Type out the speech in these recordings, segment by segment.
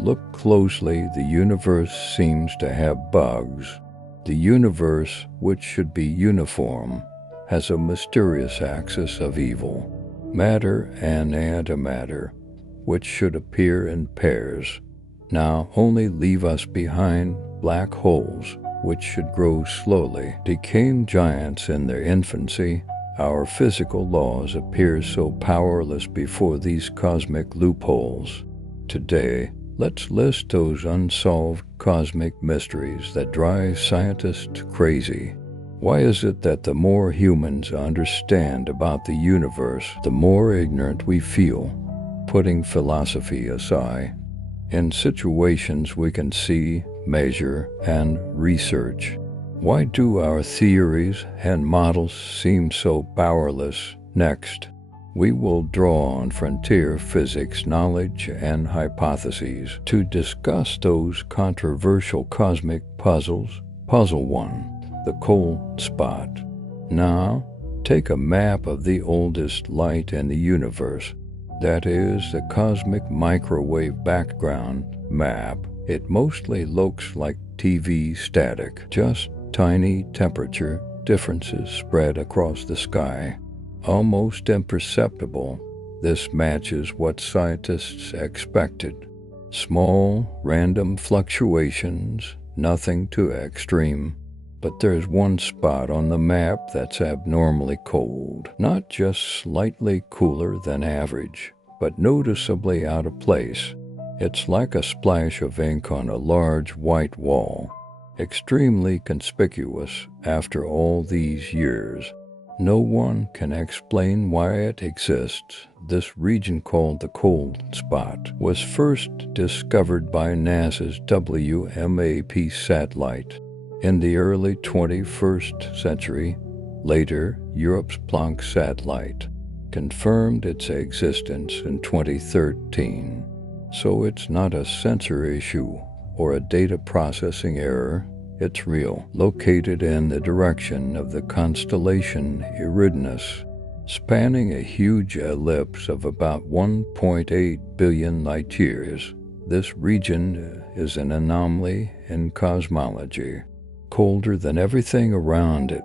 Look closely, the universe seems to have bugs. The universe, which should be uniform, has a mysterious axis of evil. Matter and antimatter, which should appear in pairs, now only leave us behind black holes, which should grow slowly, decaying giants in their infancy. Our physical laws appear so powerless before these cosmic loopholes. Today, let's list those unsolved cosmic mysteries that drive scientists crazy. Why is it that the more humans understand about the universe, the more ignorant we feel? Putting philosophy aside, in situations we can see, measure, and research, why do our theories and models seem so powerless? Next, we will draw on frontier physics knowledge and hypotheses to discuss those controversial cosmic puzzles. Puzzle 1. The cold spot. Now, take a map of the oldest light in the universe. That is the cosmic microwave background map. It mostly looks like TV static, just tiny temperature differences spread across the sky. Almost imperceptible, this matches what scientists expected. Small, random fluctuations, nothing too extreme. But there's one spot on the map that's abnormally cold. Not just slightly cooler than average, but noticeably out of place. It's like a splash of ink on a large white wall. Extremely conspicuous after all these years. No one can explain why it exists. This region, called the cold spot, was first discovered by NASA's WMAP satellite in the early 21st century. Later, Europe's Planck satellite confirmed its existence in 2013. So it's not a sensor issue or a data processing error. It's real, located in the direction of the constellation Eridanus, spanning a huge ellipse of about 1.8 billion light-years. This region is an anomaly in cosmology, colder than everything around it.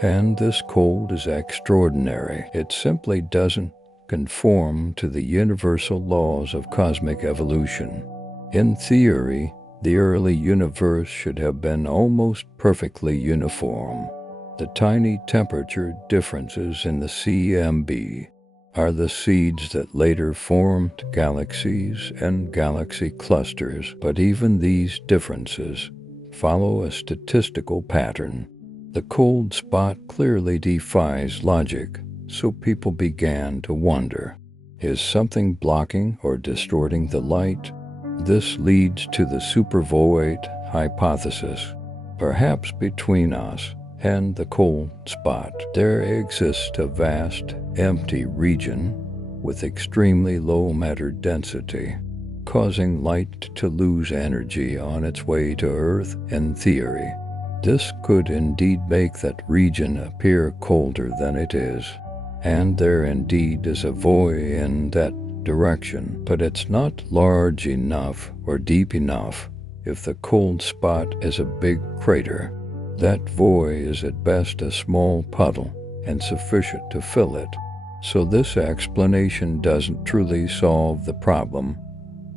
And this cold is extraordinary. It simply doesn't conform to the universal laws of cosmic evolution. In theory, the early universe should have been almost perfectly uniform. The tiny temperature differences in the CMB are the seeds that later formed galaxies and galaxy clusters, but even these differences follow a statistical pattern. The cold spot clearly defies logic, so people began to wonder, is something blocking or distorting the light? This leads to the supervoid hypothesis. Perhaps between us and the cold spot, there exists a vast, empty region with extremely low matter density, causing light to lose energy on its way to Earth. In theory, this could indeed make that region appear colder than it is, and there indeed is a void in that direction, but it's not large enough or deep enough. If the cold spot is a big crater, that void is at best a small puddle and sufficient to fill it. So this explanation doesn't truly solve the problem.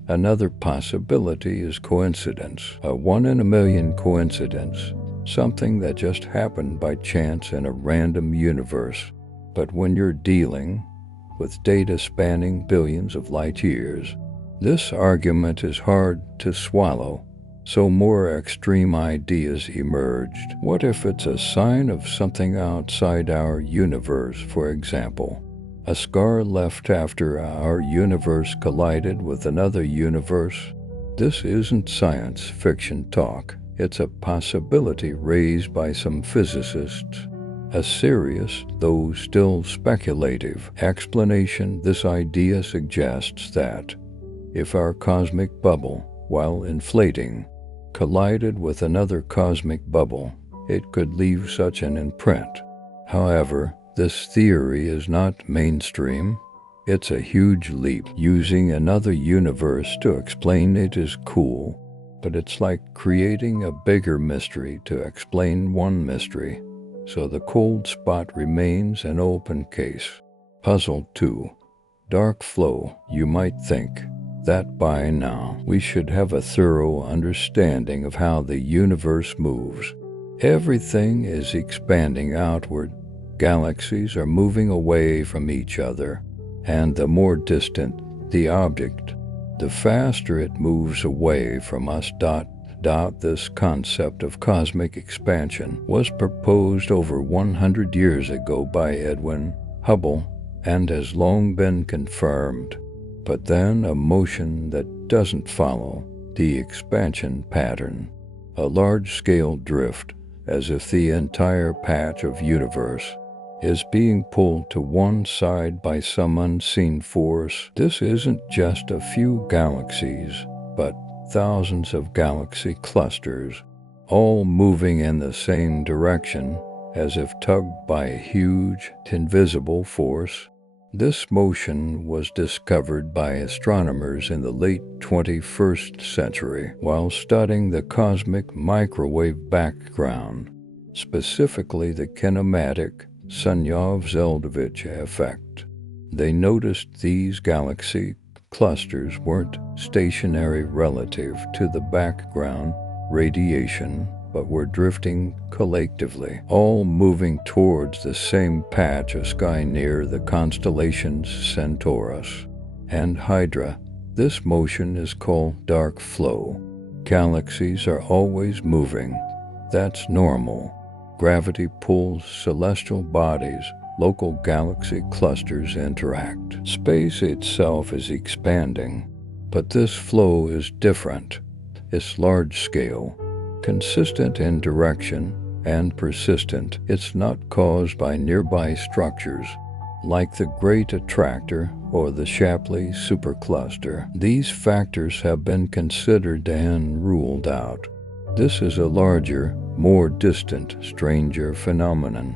Another possibility is coincidence, a 1 in a million coincidence, something that just happened by chance in a random universe. But when you're dealing with data spanning billions of light years, this argument is hard to swallow. So more extreme ideas emerged. What if it's a sign of something outside our universe? For example, a scar left after our universe collided with another universe. This isn't science fiction talk. It's a possibility raised by some physicists. A serious, though still speculative, explanation. This idea suggests that if our cosmic bubble, while inflating, collided with another cosmic bubble, it could leave such an imprint. However, this theory is not mainstream. It's a huge leap. Using another universe to explain it is cool, but it's like creating a bigger mystery to explain one mystery. So the cold spot remains an open case. Puzzle 2. Dark flow. You might think that by now we should have a thorough understanding of how the universe moves. Everything is expanding outward. Galaxies are moving away from each other, and the more distant the object, the faster it moves away from us. This concept of cosmic expansion was proposed over 100 years ago by Edwin Hubble and has long been confirmed. But then a motion that doesn't follow the expansion pattern, a large-scale drift, as if the entire patch of universe is being pulled to one side by some unseen force. This isn't just a few galaxies, but thousands of galaxy clusters, all moving in the same direction, as if tugged by a huge, invisible force. This motion was discovered by astronomers in the late 21st century while studying the cosmic microwave background, specifically the kinematic Salyov-Zeldovich effect. They noticed these galaxy clusters weren't stationary relative to the background radiation, but were drifting collectively, all moving towards the same patch of sky near the constellations Centaurus and Hydra. This motion is called dark flow. Galaxies are always moving. That's normal. Gravity pulls celestial bodies. Local galaxy clusters interact. Space itself is expanding, but this flow is different. It's large-scale, consistent in direction, and persistent. It's not caused by nearby structures, like the Great Attractor or the Shapley supercluster. These factors have been considered and ruled out. This is a larger, more distant, stranger phenomenon.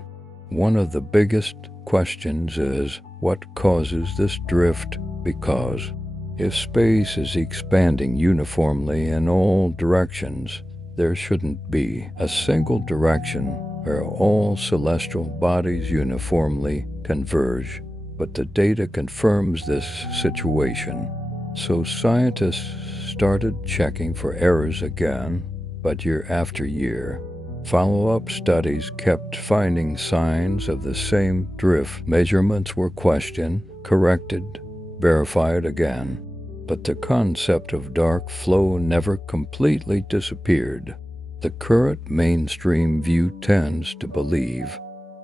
One of the biggest questions is, what causes this drift? Because if space is expanding uniformly in all directions, there shouldn't be a single direction where all celestial bodies uniformly converge. But the data confirms this situation. So scientists started checking for errors again, but year after year, follow-up studies kept finding signs of the same drift. Measurements were questioned, corrected, verified again. But the concept of dark flow never completely disappeared. The current mainstream view tends to believe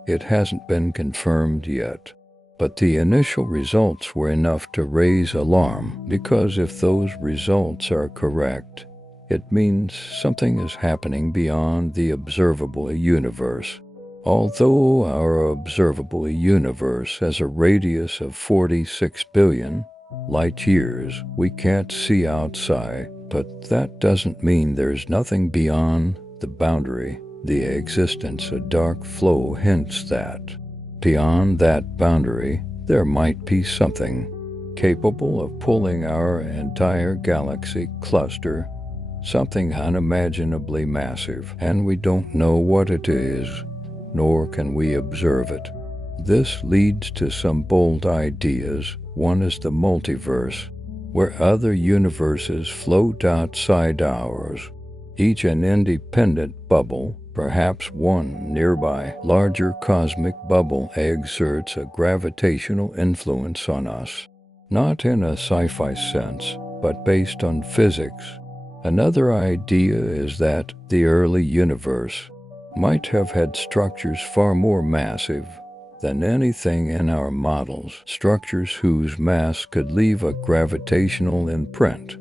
it hasn't been confirmed yet. But the initial results were enough to raise alarm, because if those results are correct, it means something is happening beyond the observable universe. Although our observable universe has a radius of 46 billion light years, we can't see outside, but that doesn't mean there's nothing beyond the boundary. The existence of dark flow hints that beyond that boundary, there might be something capable of pulling our entire galaxy cluster, something unimaginably massive, and we don't know what it is, nor can we observe it. This leads to some bold ideas. One is the multiverse, where other universes float outside ours, each an independent bubble. Perhaps one nearby, larger cosmic bubble exerts a gravitational influence on us, not in a sci-fi sense, but based on physics. Another idea is that the early universe might have had structures far more massive than anything in our models, structures whose mass could leave a gravitational imprint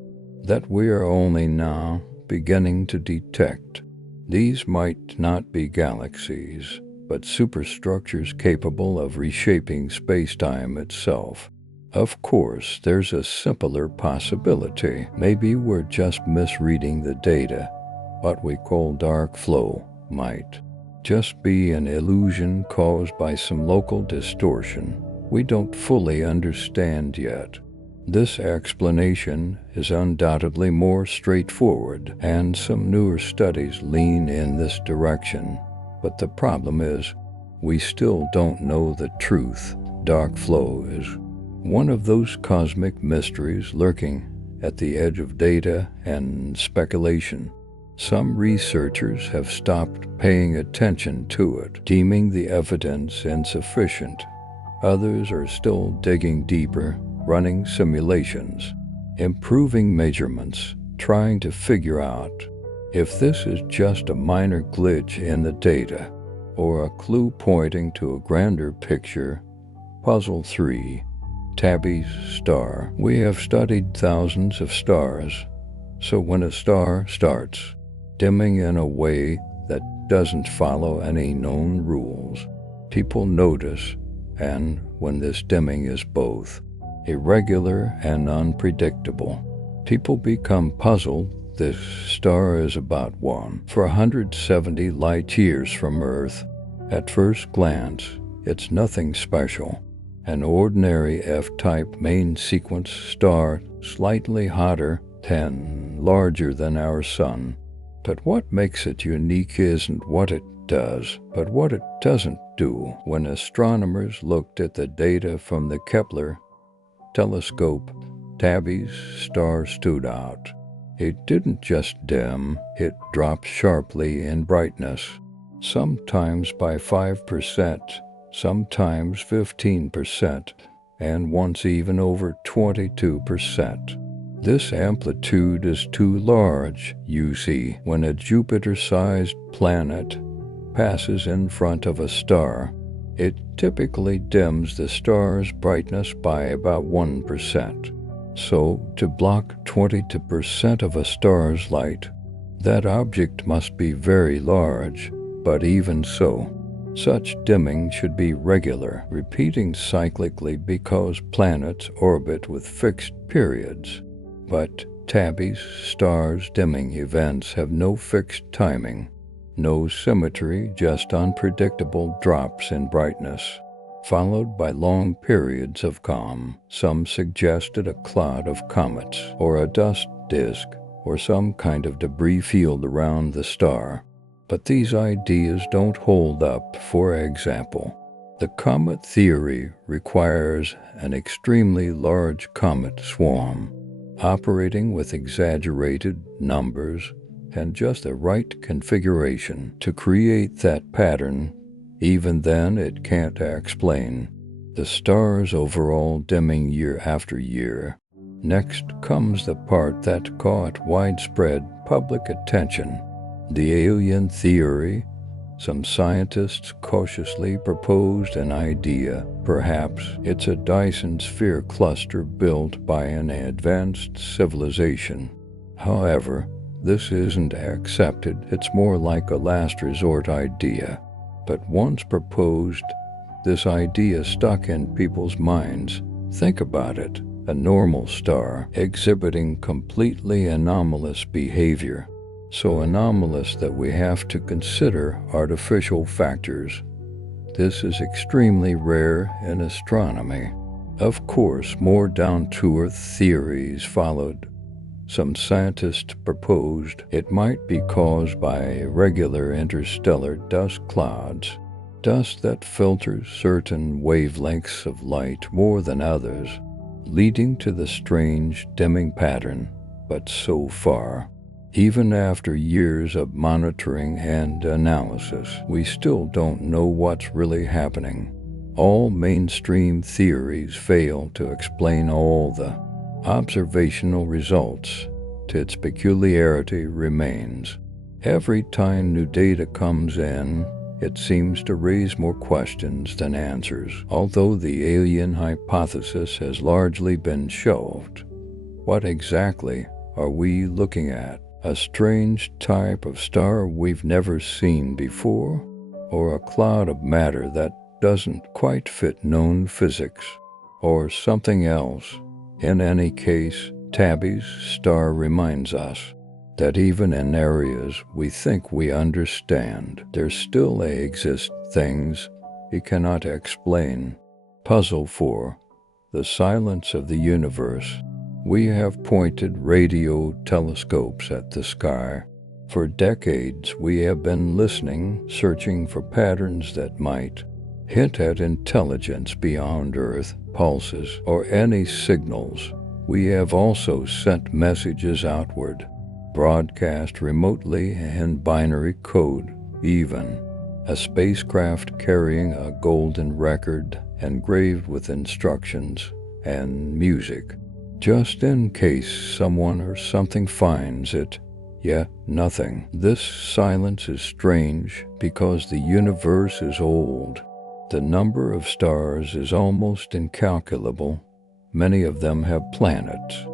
that we are only now beginning to detect. These might not be galaxies, but superstructures capable of reshaping space-time itself. Of course, there's a simpler possibility. Maybe we're just misreading the data. What we call dark flow might just be an illusion caused by some local distortion, we don't fully understand yet. This explanation is undoubtedly more straightforward, and some newer studies lean in this direction. But the problem is, we still don't know the truth. Dark flow is one of those cosmic mysteries lurking at the edge of data and speculation. Some researchers have stopped paying attention to it, deeming the evidence insufficient. Others are still digging deeper, running simulations, improving measurements, trying to figure out if this is just a minor glitch in the data or a clue pointing to a grander picture. Puzzle 3. Tabby's star. We have studied thousands of stars, so when a star starts dimming in a way that doesn't follow any known rules, people notice, and when this dimming is both irregular and unpredictable, people become puzzled. This star is about 1/470 light years from Earth. At first glance, it's nothing special. An ordinary F-type main sequence star, slightly hotter and larger than our Sun. But what makes it unique isn't what it does, but what it doesn't do. When astronomers looked at the data from the Kepler telescope, Tabby's star stood out. It didn't just dim, it dropped sharply in brightness, sometimes by 5%, sometimes 15%, and once even over 22%. This amplitude is too large, you see. When a Jupiter-sized planet passes in front of a star, it typically dims the star's brightness by about 1%. So, to block 22% of a star's light, that object must be very large. But even so, such dimming should be regular, repeating cyclically because planets orbit with fixed periods. But Tabby's star's dimming events have no fixed timing, no symmetry, just unpredictable drops in brightness, followed by long periods of calm. Some suggested a cloud of comets, or a dust disk, or some kind of debris field around the star. But these ideas don't hold up. For example, the comet theory requires an extremely large comet swarm, operating with exaggerated numbers and just the right configuration to create that pattern. Even then, it can't explain the star's overall dimming year after year. Next comes the part that caught widespread public attention: the alien theory. Some scientists cautiously proposed an idea. Perhaps it's a Dyson sphere cluster built by an advanced civilization. However, this isn't accepted. It's more like a last resort idea. But once proposed, this idea stuck in people's minds. Think about it. A normal star exhibiting completely anomalous behavior. So anomalous that we have to consider artificial factors. This is extremely rare in astronomy. Of course, more down-to-earth theories followed. Some scientists proposed it might be caused by irregular interstellar dust clouds, dust that filters certain wavelengths of light more than others, leading to the strange dimming pattern. But so far, even after years of monitoring and analysis, we still don't know what's really happening. All mainstream theories fail to explain all the observational results. Its peculiarity remains. Every time new data comes in, it seems to raise more questions than answers. Although the alien hypothesis has largely been shelved, what exactly are we looking at? A strange type of star we've never seen before? Or a cloud of matter that doesn't quite fit known physics? Or something else? In any case, Tabby's star reminds us that even in areas we think we understand, there still exist things we cannot explain. Puzzle 4. The silence of the universe. We have pointed radio telescopes at the sky. For decades, we have been listening, searching for patterns that might hint at intelligence beyond Earth, pulses, or any signals. We have also sent messages outward, broadcast remotely in binary code, even a spacecraft carrying a golden record engraved with instructions and music, just in case someone or something finds it. Yet nothing. This silence is strange because the universe is old. The number of stars is almost incalculable. Many of them have planets.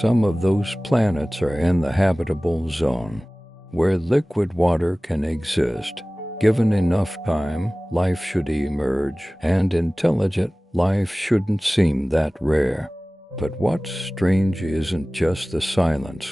Some of those planets are in the habitable zone, where liquid water can exist. Given enough time, life should emerge, and intelligent life shouldn't seem that rare. But what's strange isn't just the silence,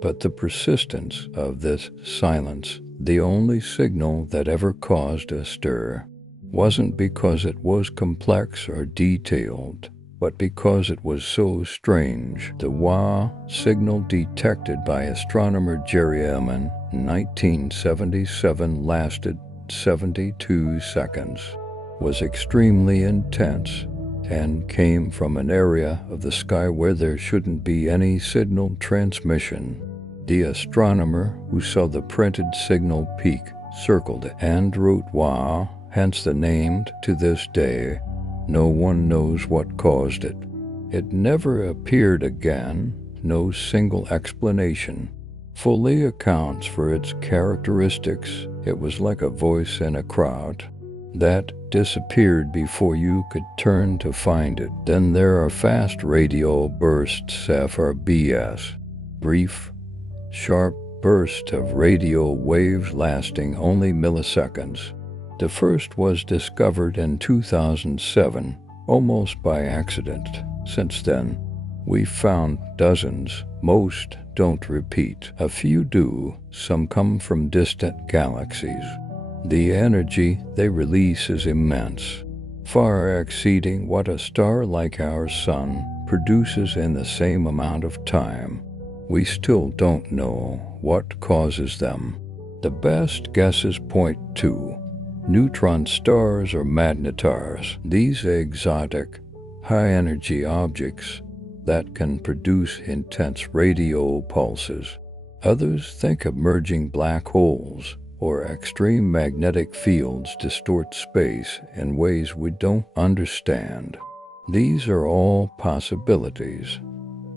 but the persistence of this silence. The only signal that ever caused a stir wasn't because it was complex or detailed, but because it was so strange. The wah signal detected by astronomer Jerry Eman in 1977 lasted 72 seconds, was extremely intense, and came from an area of the sky where there shouldn't be any signal transmission. The astronomer who saw the printed signal peak circled it and wrote wah, hence the name to this day. No one knows what caused it. It never appeared again. No single explanation fully accounts for its characteristics. It was like a voice in a crowd that disappeared before you could turn to find it. Then there are fast radio bursts, FRBS, brief, sharp bursts of radio waves lasting only milliseconds. The first was discovered in 2007, almost by accident. Since then, we've found dozens. Most don't repeat. A few do. Some come from distant galaxies. The energy they release is immense, far exceeding what a star like our Sun produces in the same amount of time. We still don't know what causes them. The best guesses point to neutron stars or magnetars, these exotic, high-energy objects that can produce intense radio pulses. Others think emerging black holes or extreme magnetic fields distort space in ways we don't understand. These are all possibilities,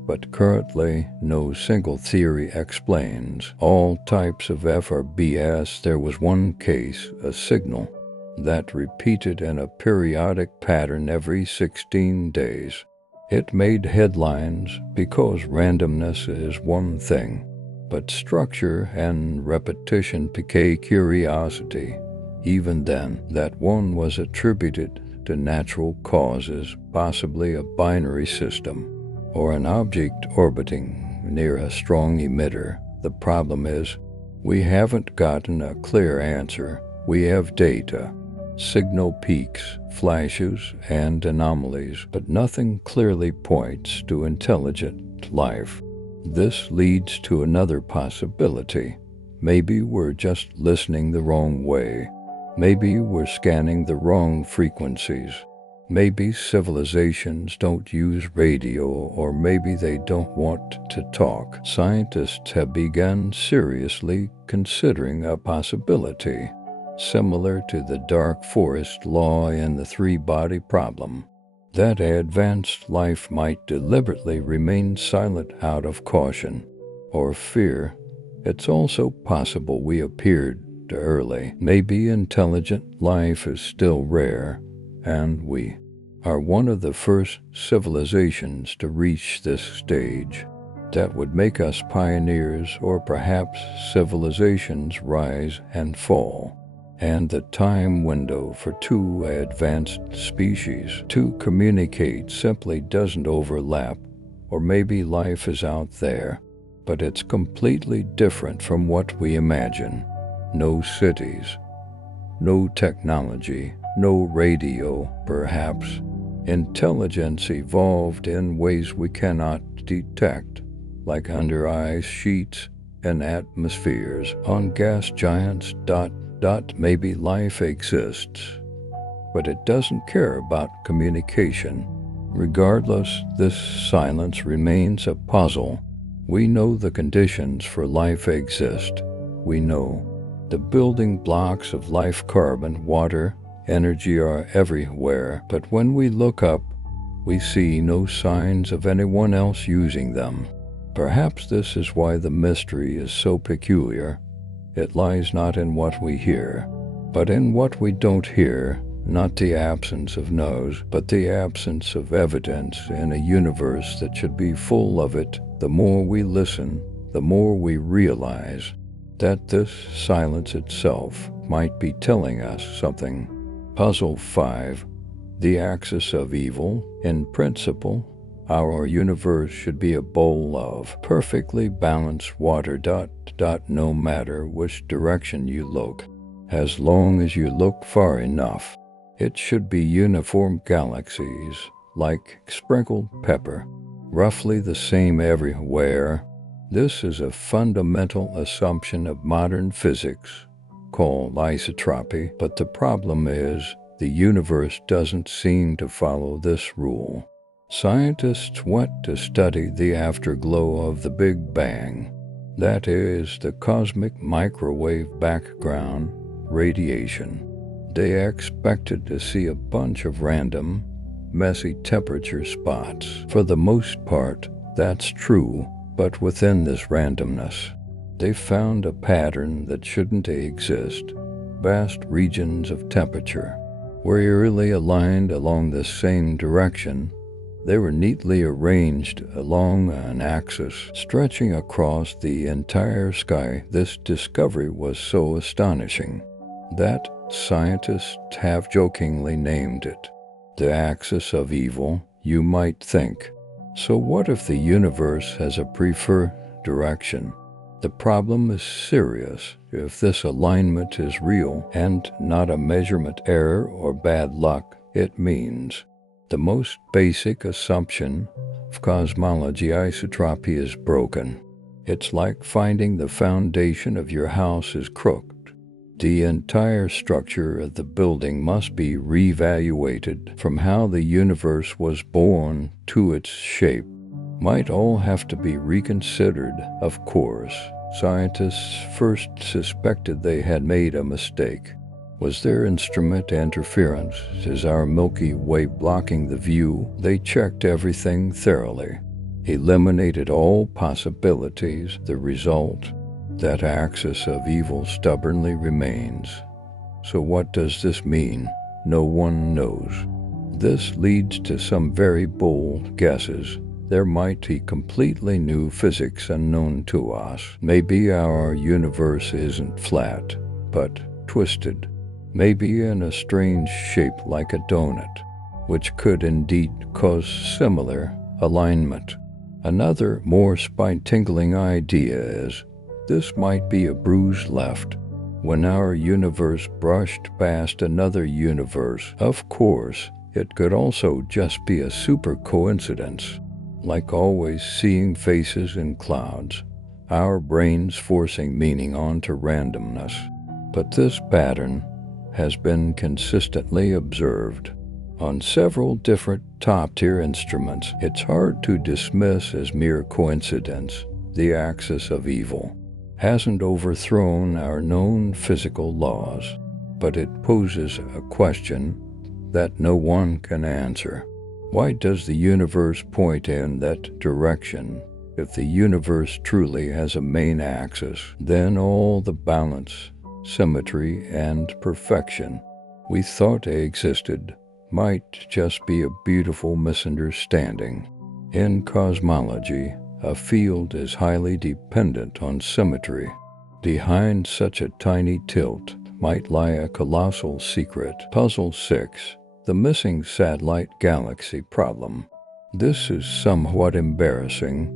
but currently no single theory explains all types of FRBS. There was one case, a signal that repeated in a periodic pattern every 16 days. It made headlines because randomness is one thing, but structure and repetition pique curiosity. Even then, that one was attributed to natural causes, possibly a binary system, or an object orbiting near a strong emitter. The problem is, we haven't gotten a clear answer. We have data, signal peaks, flashes, and anomalies, but nothing clearly points to intelligent life. This leads to another possibility. Maybe we're just listening the wrong way. Maybe we're scanning the wrong frequencies. Maybe civilizations don't use radio, or maybe they don't want to talk. Scientists have begun seriously considering a possibility similar to the dark forest law in the three-body problem, that advanced life might deliberately remain silent out of caution or fear. It's also possible we appeared too early. Maybe intelligent life is still rare, and we are one of the first civilizations to reach this stage. That would make us pioneers, or perhaps civilizations rise and fall, and the time window for two advanced species to communicate simply doesn't overlap. Or maybe life is out there, but it's completely different from what we imagine. No cities, no technology, no radio, perhaps Intelligence evolved in ways we cannot detect, like under ice sheets and atmospheres on gas giants. Maybe life exists, but it doesn't care about communication. Regardless, this silence remains a puzzle. We know the conditions for life exist. We know the building blocks of life, carbon, water, energy are everywhere, but when we look up, we see no signs of anyone else using them. Perhaps this is why the mystery is so peculiar. It lies not in what we hear, but in what we don't hear, not the absence of no's, but the absence of evidence in a universe that should be full of it. The more we listen, the more we realize that this silence itself might be telling us something. Puzzle 5. The axis of evil. In principle, our universe should be a bowl of perfectly balanced water. No matter which direction you look, as long as you look far enough, it should be uniform galaxies, like sprinkled pepper, roughly the same everywhere. This is a fundamental assumption of modern physics, called isotropy, but the problem is the universe doesn't seem to follow this rule. Scientists went to study the afterglow of the Big Bang, that is, the cosmic microwave background radiation. They expected to see a bunch of random, messy temperature spots. For the most part, that's true, but within this randomness, they found a pattern that shouldn't exist. Vast regions of temperature were eerily aligned along the same direction. They were neatly arranged along an axis stretching across the entire sky. This discovery was so astonishing that scientists have jokingly named it the axis of evil, you might think. So what if the universe has a preferred direction? The problem is serious. If this alignment is real and not a measurement error or bad luck, it means the most basic assumption of cosmology, isotropy, is broken. It's like finding the foundation of your house is crooked. The entire structure of the building must be reevaluated, from how the universe was born to its shape. Might all have to be reconsidered, of course. Scientists first suspected they had made a mistake. Was there instrument interference? Is our Milky Way blocking the view? They checked everything thoroughly, eliminated all possibilities. The result: that axis of evil stubbornly remains. So what does this mean? No one knows. This leads to some very bold guesses. There might be completely new physics unknown to us. Maybe our universe isn't flat, but twisted. Maybe in a strange shape like a donut, which could indeed cause similar alignment. Another, more spine-tingling idea is this might be a bruise left when our universe brushed past another universe. Of course, it could also just be a super coincidence, like always seeing faces in clouds, our brains forcing meaning onto randomness. But this pattern has been consistently observed on several different top-tier instruments. It's hard to dismiss as mere coincidence. The axis of evil hasn't overthrown our known physical laws, but it poses a question that no one can answer. Why does the universe point in that direction? If the universe truly has a main axis, then all the balance, symmetry, and perfection we thought existed might just be a beautiful misunderstanding. In cosmology, a field is highly dependent on symmetry. Behind such a tiny tilt might lie a colossal secret. Puzzle 6. The missing satellite galaxy problem. This is somewhat embarrassing.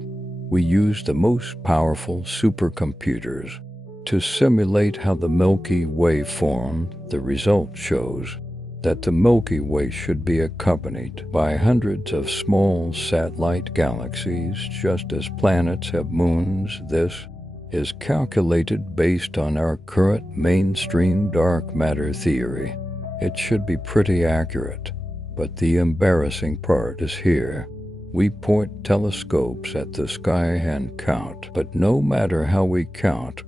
We use the most powerful supercomputers to simulate how the Milky Way formed. The result shows that the Milky Way should be accompanied by hundreds of small satellite galaxies just as planets have moons. This is calculated based on our current mainstream dark matter theory. It should be pretty accurate, but the embarrassing part is here. We point telescopes at the sky and count, but no matter how we count,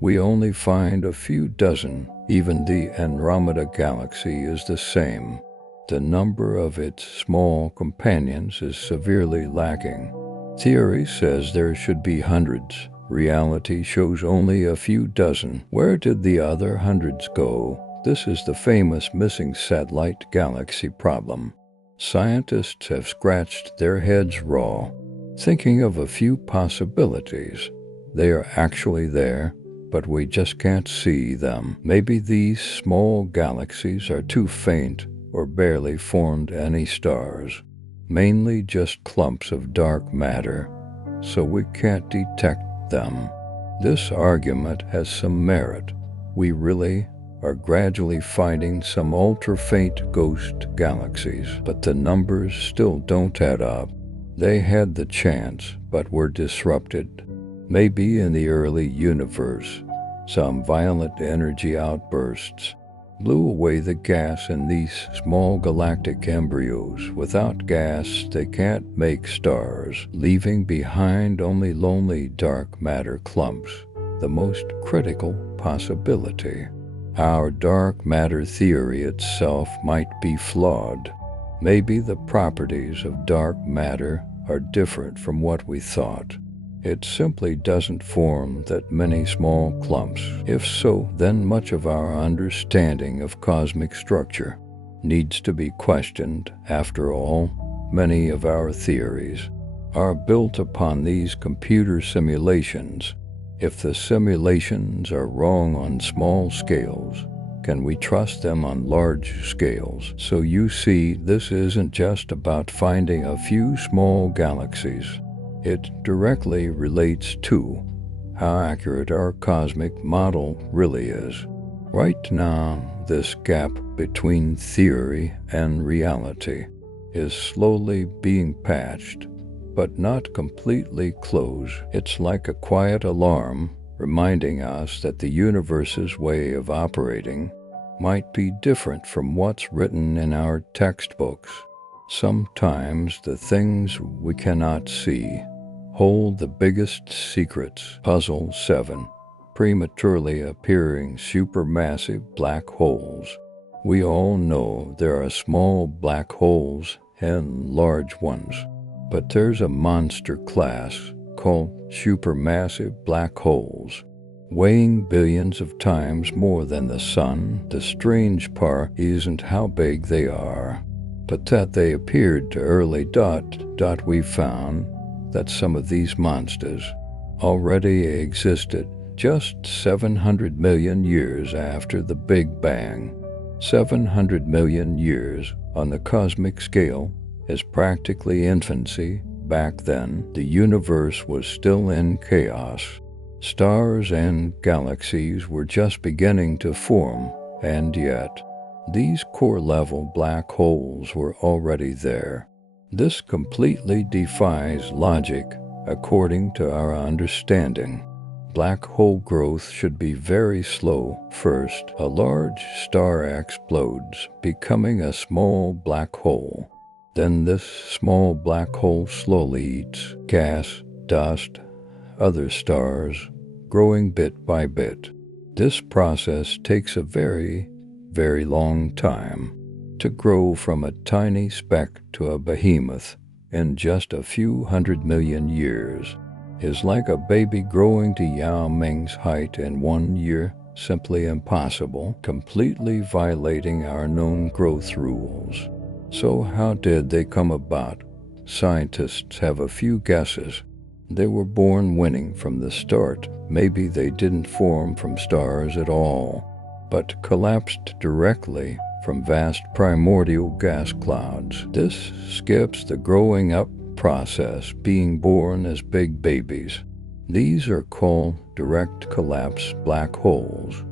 we only find a few dozen. Even the Andromeda galaxy is the same. The number of its small companions is severely lacking. Theory says there should be hundreds. Reality shows only a few dozen. Where did the other hundreds go? This is the famous missing satellite galaxy problem. Scientists have scratched their heads raw, thinking of a few possibilities. They are actually there, but we just can't see them. Maybe these small galaxies are too faint or barely formed any stars, mainly just clumps of dark matter, so we can't detect them. This argument has some merit. We really are gradually finding some ultra-faint ghost galaxies, but the numbers still don't add up. They had the chance, but were disrupted. Maybe in the early universe, some violent energy outbursts blew away the gas in these small galactic embryos. Without gas, they can't make stars, leaving behind only lonely dark matter clumps, the most critical possibility. Our dark matter theory itself might be flawed. Maybe the properties of dark matter are different from what we thought. It simply doesn't form that many small clumps. If so, then much of our understanding of cosmic structure needs to be questioned. After all, many of our theories are built upon these computer simulations. If the simulations are wrong on small scales, can we trust them on large scales? So you see, this isn't just about finding a few small galaxies. It directly relates to how accurate our cosmic model really is. Right now, this gap between theory and reality is slowly being patched, but not completely closed. It's like a quiet alarm reminding us that the universe's way of operating might be different from what's written in our textbooks. Sometimes the things we cannot see hold the biggest secrets. Puzzle 7. Prematurely appearing supermassive black holes. We all know there are small black holes and large ones, but there's a monster class called supermassive black holes, weighing billions of times more than the sun. The strange part isn't how big they are, but that they appeared to early. We found that some of these monsters already existed just 700 million years after the Big Bang. 700 million years on the cosmic scale is practically infancy. Back then, the universe was still in chaos. Stars and galaxies were just beginning to form, and yet, these core-level black holes were already there. This completely defies logic according to our understanding. Black hole growth should be very slow. First, a large star explodes, becoming a small black hole. Then this small black hole slowly eats gas, dust, other stars, growing bit by bit. This process takes a very, very long time. To grow from a tiny speck to a behemoth in just a few 100 million years is like a baby growing to Yao Ming's height in 1 year. Simply impossible, completely violating our known growth rules. So how did they come about? Scientists have a few guesses. They were born winning from the start. Maybe they didn't form from stars at all, but collapsed directly from vast primordial gas clouds. This skips the growing up process, being born as big babies. These are called direct collapse black holes,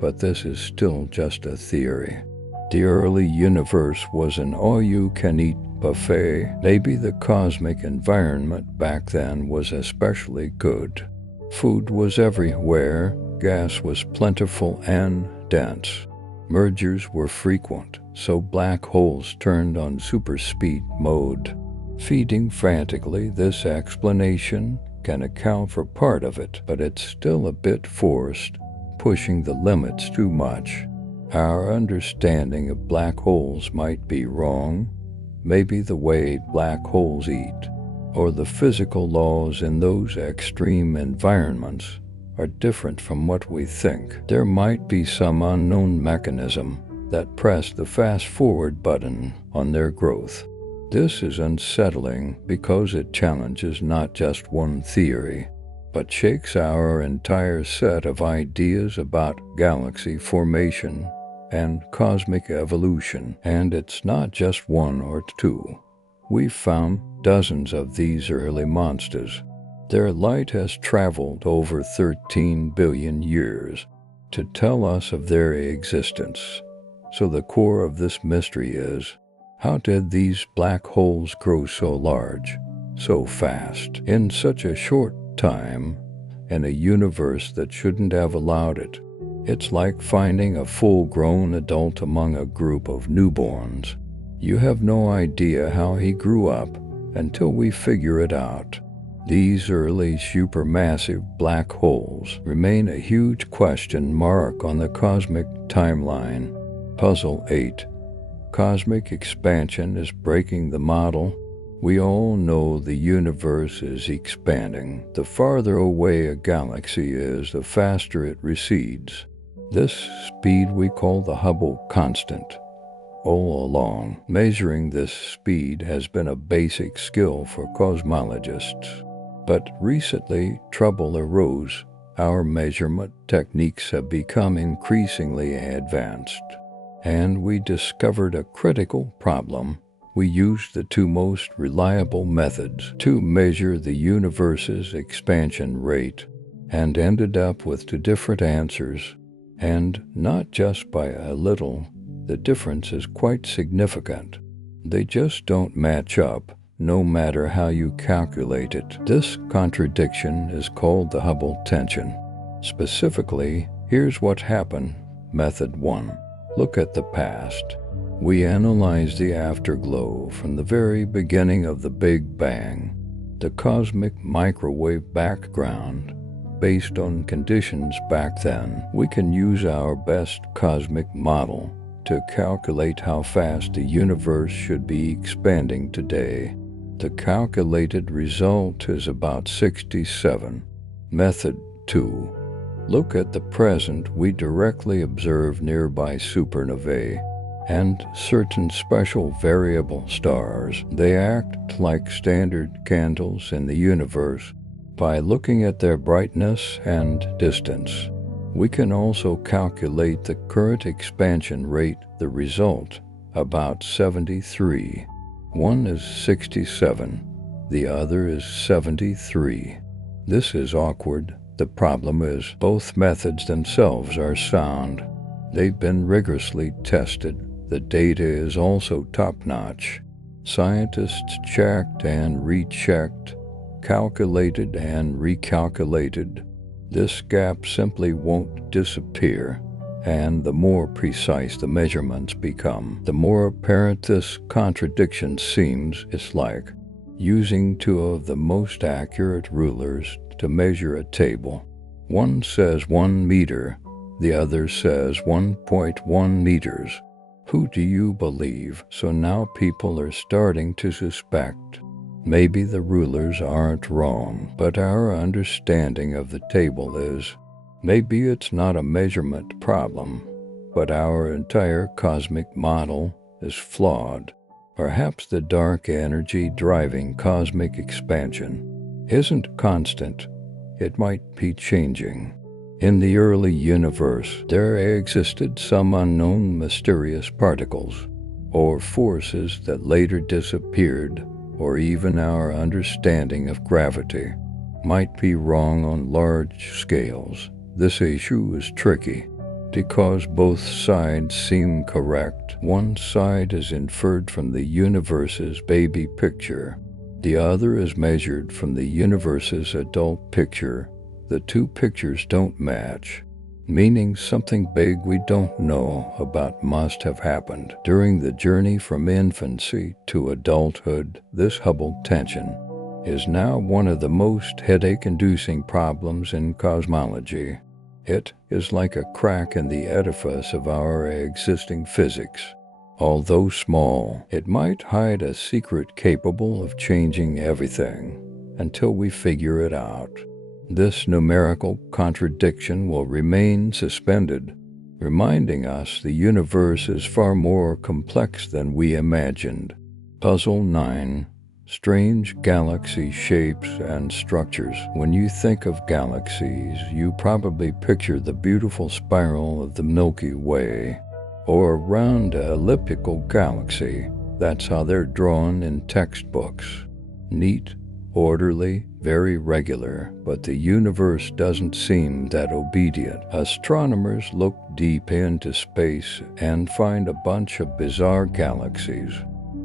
but this is still just a theory. The early universe was an all-you-can-eat buffet. Maybe the cosmic environment back then was especially good. Food was everywhere, gas was plentiful and dense. Mergers were frequent, so black holes turned on superspeed mode. Feeding frantically, this explanation can account for part of it, but it's still a bit forced, pushing the limits too much. Our understanding of black holes might be wrong. Maybe the way black holes eat, or the physical laws in those extreme environments, are different from what we think. There might be some unknown mechanism that pressed the fast-forward button on their growth. This is unsettling because it challenges not just one theory, but shakes our entire set of ideas about galaxy formation and cosmic evolution. And it's not just one or two. We've found dozens of these early monsters. Their light has traveled over 13 billion years to tell us of their existence. So the core of this mystery is, how did these black holes grow so large, so fast, in such a short time, in a universe that shouldn't have allowed it? It's like finding a full-grown adult among a group of newborns. You have no idea how he grew up until we figure it out. These early supermassive black holes remain a huge question mark on the cosmic timeline. Puzzle 8. Cosmic expansion is breaking the model. We all know the universe is expanding. The farther away a galaxy is, the faster it recedes. This speed we call the Hubble constant. All along, measuring this speed has been a basic skill for cosmologists. But recently, trouble arose. Our measurement techniques have become increasingly advanced, and we discovered a critical problem. We used the two most reliable methods to measure the universe's expansion rate, and ended up with two different answers. And not just by a little, the difference is quite significant. They just don't match up, no matter how you calculate it. This contradiction is called the Hubble tension. Specifically, here's what happened. Method 1. Look at the past. We analyze the afterglow from the very beginning of the Big Bang, the cosmic microwave background. Based on conditions back then, we can use our best cosmic model to calculate how fast the universe should be expanding today. The calculated result is about 67. Method 2. Look at the present. We directly observe nearby supernovae and certain special variable stars. They act like standard candles in the universe. By looking at their brightness and distance, we can also calculate the current expansion rate. The result, about 73. One is 67, the other is 73. This is awkward. The problem is both methods themselves are sound. They've been rigorously tested. The data is also top-notch. Scientists checked and rechecked, calculated and recalculated. This gap simply won't disappear, and the more precise the measurements become, the more apparent this contradiction seems. It's like using two of the most accurate rulers to measure a table. One says 1 meter, the other says 1.1 meters. Who do you believe? So now people are starting to suspect. Maybe the rulers aren't wrong, but our understanding of the table is. Maybe it's not a measurement problem, but our entire cosmic model is flawed. Perhaps the dark energy driving cosmic expansion isn't constant. It might be changing. In the early universe, there existed some unknown mysterious particles, or forces that later disappeared, or even our understanding of gravity might be wrong on large scales. This issue is tricky. Because both sides seem correct, one side is inferred from the universe's baby picture. The other is measured from the universe's adult picture. The two pictures don't match, meaning something big we don't know about must have happened during the journey from infancy to adulthood. This Hubble tension is now one of the most headache-inducing problems in cosmology. It is like a crack in the edifice of our existing physics. Although small, it might hide a secret capable of changing everything until we figure it out. This numerical contradiction will remain suspended, reminding us the universe is far more complex than we imagined. Puzzle 9. Strange galaxy shapes and structures. When you think of galaxies, you probably picture the beautiful spiral of the Milky Way, or a round elliptical galaxy. That's how they're drawn in textbooks. Neat, orderly, very regular, but the universe doesn't seem that obedient. Astronomers look deep into space and find a bunch of bizarre galaxies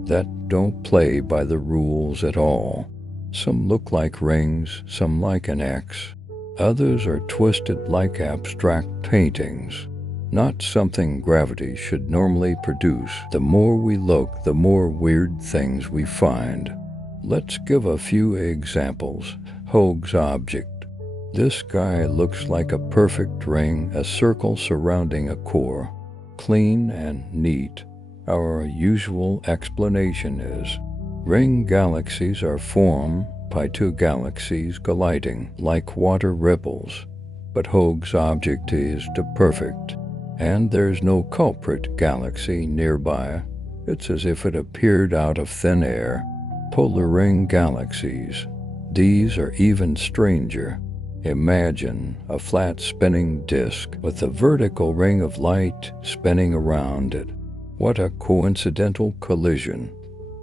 that don't play by the rules at all. Some look like rings, some like an X. Others are twisted like abstract paintings, not something gravity should normally produce. The more we look, the more weird things we find. Let's give a few examples. Hoag's object. This guy looks like a perfect ring, a circle surrounding a core. Clean and neat. Our usual explanation is ring galaxies are formed by two galaxies colliding like water ripples. But Hoag's object is too perfect, and there's no culprit galaxy nearby. It's as if it appeared out of thin air. Polar ring galaxies. These are even stranger. Imagine a flat spinning disk with a vertical ring of light spinning around it. What a coincidental collision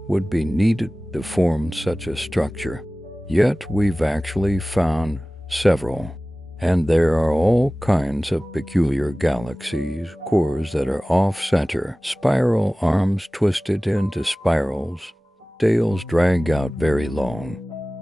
would be needed to form such a structure. Yet we've actually found several, and there are all kinds of peculiar galaxies, cores that are off-center, spiral arms twisted into spirals, tails drag out very long.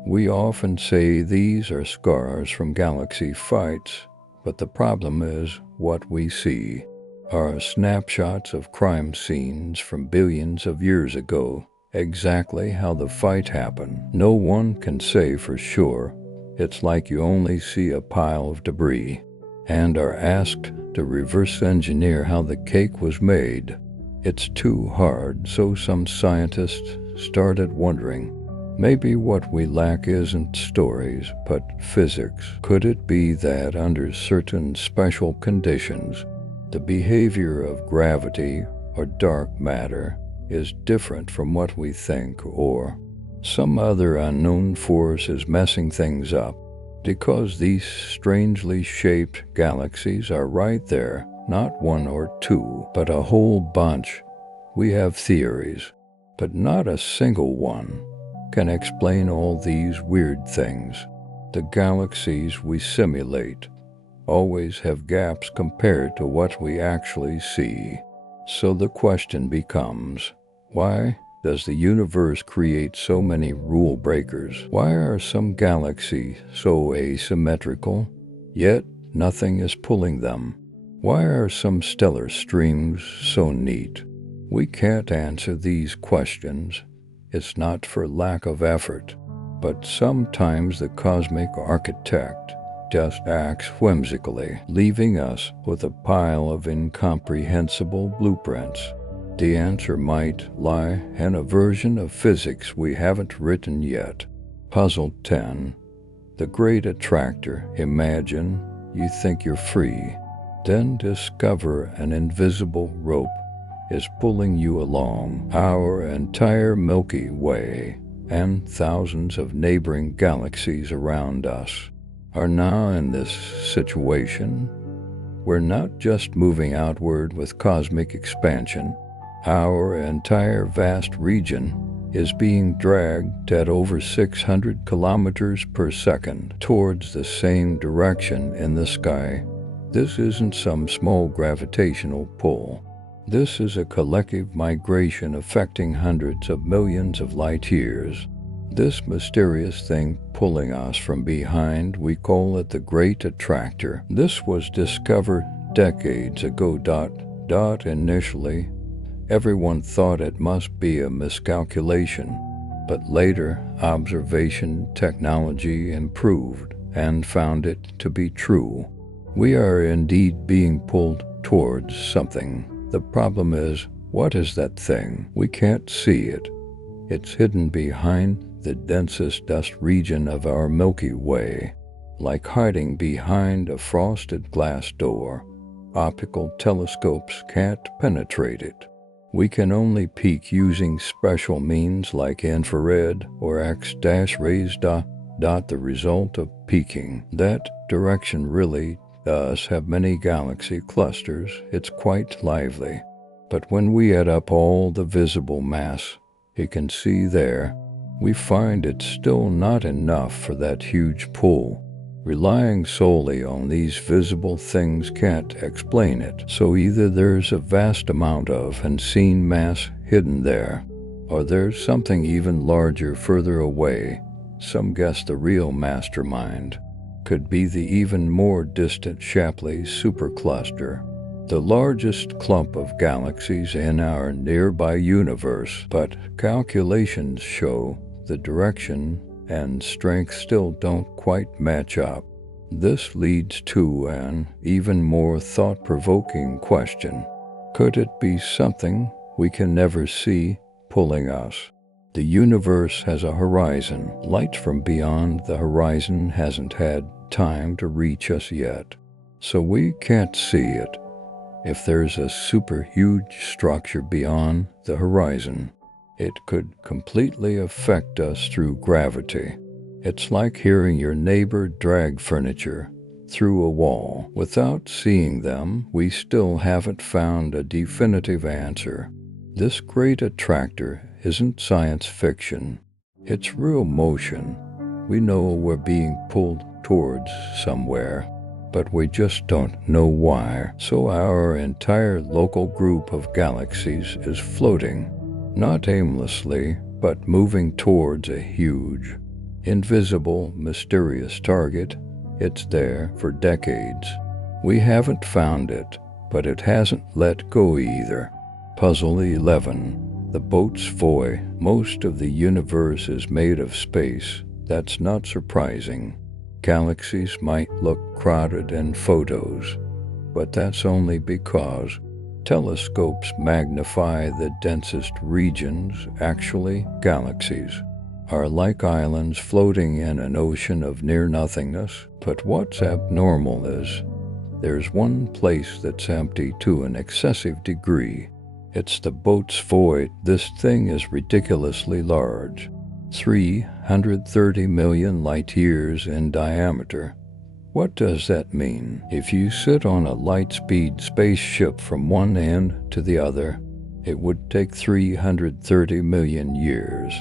We often say these are scars from galaxy fights, but the problem is what we see are snapshots of crime scenes from billions of years ago. Exactly how the fight happened, no one can say for sure. It's like you only see a pile of debris and are asked to reverse engineer how the cake was made. It's too hard, so some scientists started wondering, maybe what we lack isn't stories, but physics. Could it be that under certain special conditions, the behavior of gravity or dark matter is different from what we think, or some other unknown force is messing things up? Because these strangely shaped galaxies are right there, not one or two, but a whole bunch. We have theories, but not a single one can explain all these weird things. The galaxies we simulate always have gaps compared to what we actually see. So the question becomes, why does the universe create so many rule breakers? Why are some galaxies so asymmetrical, yet nothing is pulling them? Why are some stellar streams so neat? We can't answer these questions. It's not for lack of effort, but sometimes the cosmic architect just acts whimsically, leaving us with a pile of incomprehensible blueprints. The answer might lie in a version of physics we haven't written yet. Puzzle 10. The Great Attractor. Imagine you think you're free, then discover an invisible rope is pulling you along. Our entire Milky Way and thousands of neighboring galaxies around us are now in this situation. We're not just moving outward with cosmic expansion. Our entire vast region is being dragged at over 600 kilometers per second towards the same direction in the sky. This isn't some small gravitational pull. This is a collective migration affecting hundreds of millions of light years. This mysterious thing pulling us from behind, we call it the Great Attractor. This was discovered decades ago. Initially, everyone thought it must be a miscalculation, but later observation technology improved and found it to be true. We are indeed being pulled towards something. The problem is, what is that thing? We can't see it. It's hidden behind the densest dust region of our Milky Way, like hiding behind a frosted glass door. Optical telescopes can't penetrate it. We can only peek using special means like infrared or X-rays. The result of peeking that direction really does have many galaxy clusters. It's quite lively. But when we add up all the visible mass you can see there, we find it's still not enough for that huge pull. Relying solely on these visible things can't explain it. So either there's a vast amount of unseen mass hidden there, or there's something even larger further away. Some guess the real mastermind could be the even more distant Shapley supercluster, the largest clump of galaxies in our nearby universe. But calculations show the direction and strength still don't quite match up. This leads to an even more thought-provoking question. Could it be something we can never see pulling us? The universe has a horizon. Light from beyond the horizon hasn't had time to reach us yet, so we can't see it. If there's a super huge structure beyond the horizon, it could completely affect us through gravity. It's like hearing your neighbor drag furniture through a wall. Without seeing them, we still haven't found a definitive answer. This great attractor isn't science fiction. It's real motion. We know we're being pulled towards somewhere, but we just don't know why. So our entire local group of galaxies is floating, not aimlessly, but moving towards a huge, invisible, mysterious target. It's there for decades. We haven't found it, but it hasn't let go either. Puzzle 11. The boat's void. Most of the universe is made of space. That's not surprising. Galaxies might look crowded in photos, but that's only because telescopes magnify the densest regions. Actually, galaxies are like islands floating in an ocean of near-nothingness. But what's abnormal is there's one place that's empty to an excessive degree. It's the boat's void. This thing is ridiculously large, 330 million light-years in diameter. What does that mean? If you sit on a light-speed spaceship from one end to the other, it would take 330 million years.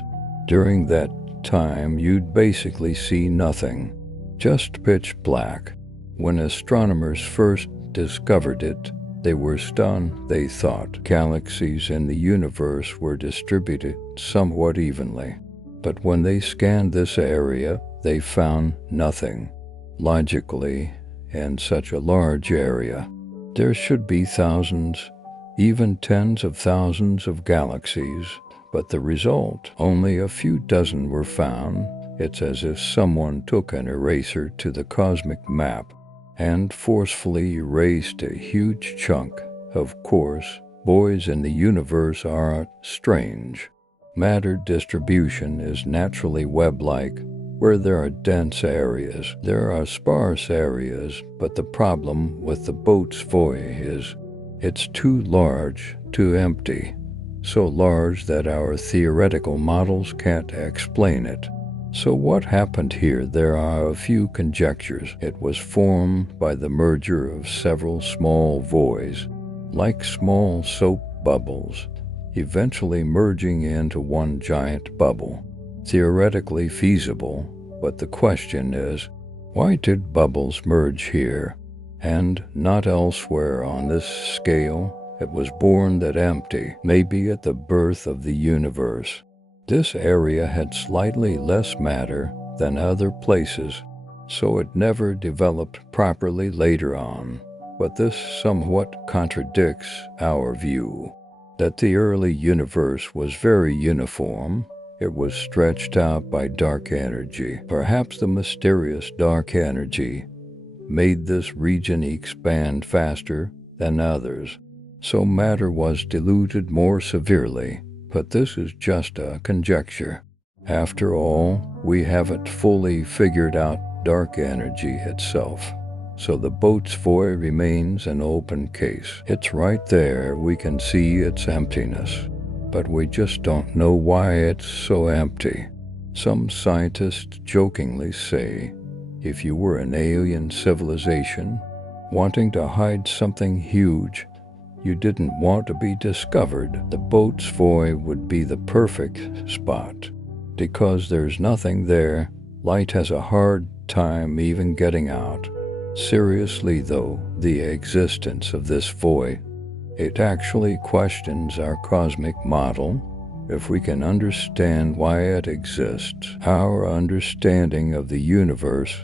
During that time, you'd basically see nothing, just pitch black. When astronomers first discovered it, they were stunned. They thought galaxies in the universe were distributed somewhat evenly. But when they scanned this area, they found nothing. Logically, in such a large area, there should be thousands, even tens of thousands of galaxies. But the result, only a few dozen were found. It's as if someone took an eraser to the cosmic map and forcefully erased a huge chunk. Of course, boys in the universe are strange. Matter distribution is naturally web-like. Where there are dense areas, there are sparse areas, but the problem with the boat's void is it's too large, too empty. So large that our theoretical models can't explain it. So what happened here? There are a few conjectures. It was formed by the merger of several small voids, like small soap bubbles, eventually merging into one giant bubble. Theoretically feasible, but the question is, why did bubbles merge here? and not elsewhere on this scale. It was born that empty, maybe at the birth of the universe. This area had slightly less matter than other places, so it never developed properly later on. But this somewhat contradicts our view that the early universe was very uniform. It was stretched out by dark energy. Perhaps the mysterious dark energy made this region expand faster than others, so matter was diluted more severely. But this is just a conjecture. After all, we haven't fully figured out dark energy itself, so the boat's void remains an open case. It's right there, we can see its emptiness, but we just don't know why it's so empty. Some scientists jokingly say, if you were an alien civilization wanting to hide something huge you didn't want to be discovered, the boat's void would be the perfect spot. Because there's nothing there, light has a hard time even getting out. Seriously though, the existence of this void, it actually questions our cosmic model. If we can understand why it exists, our understanding of the universe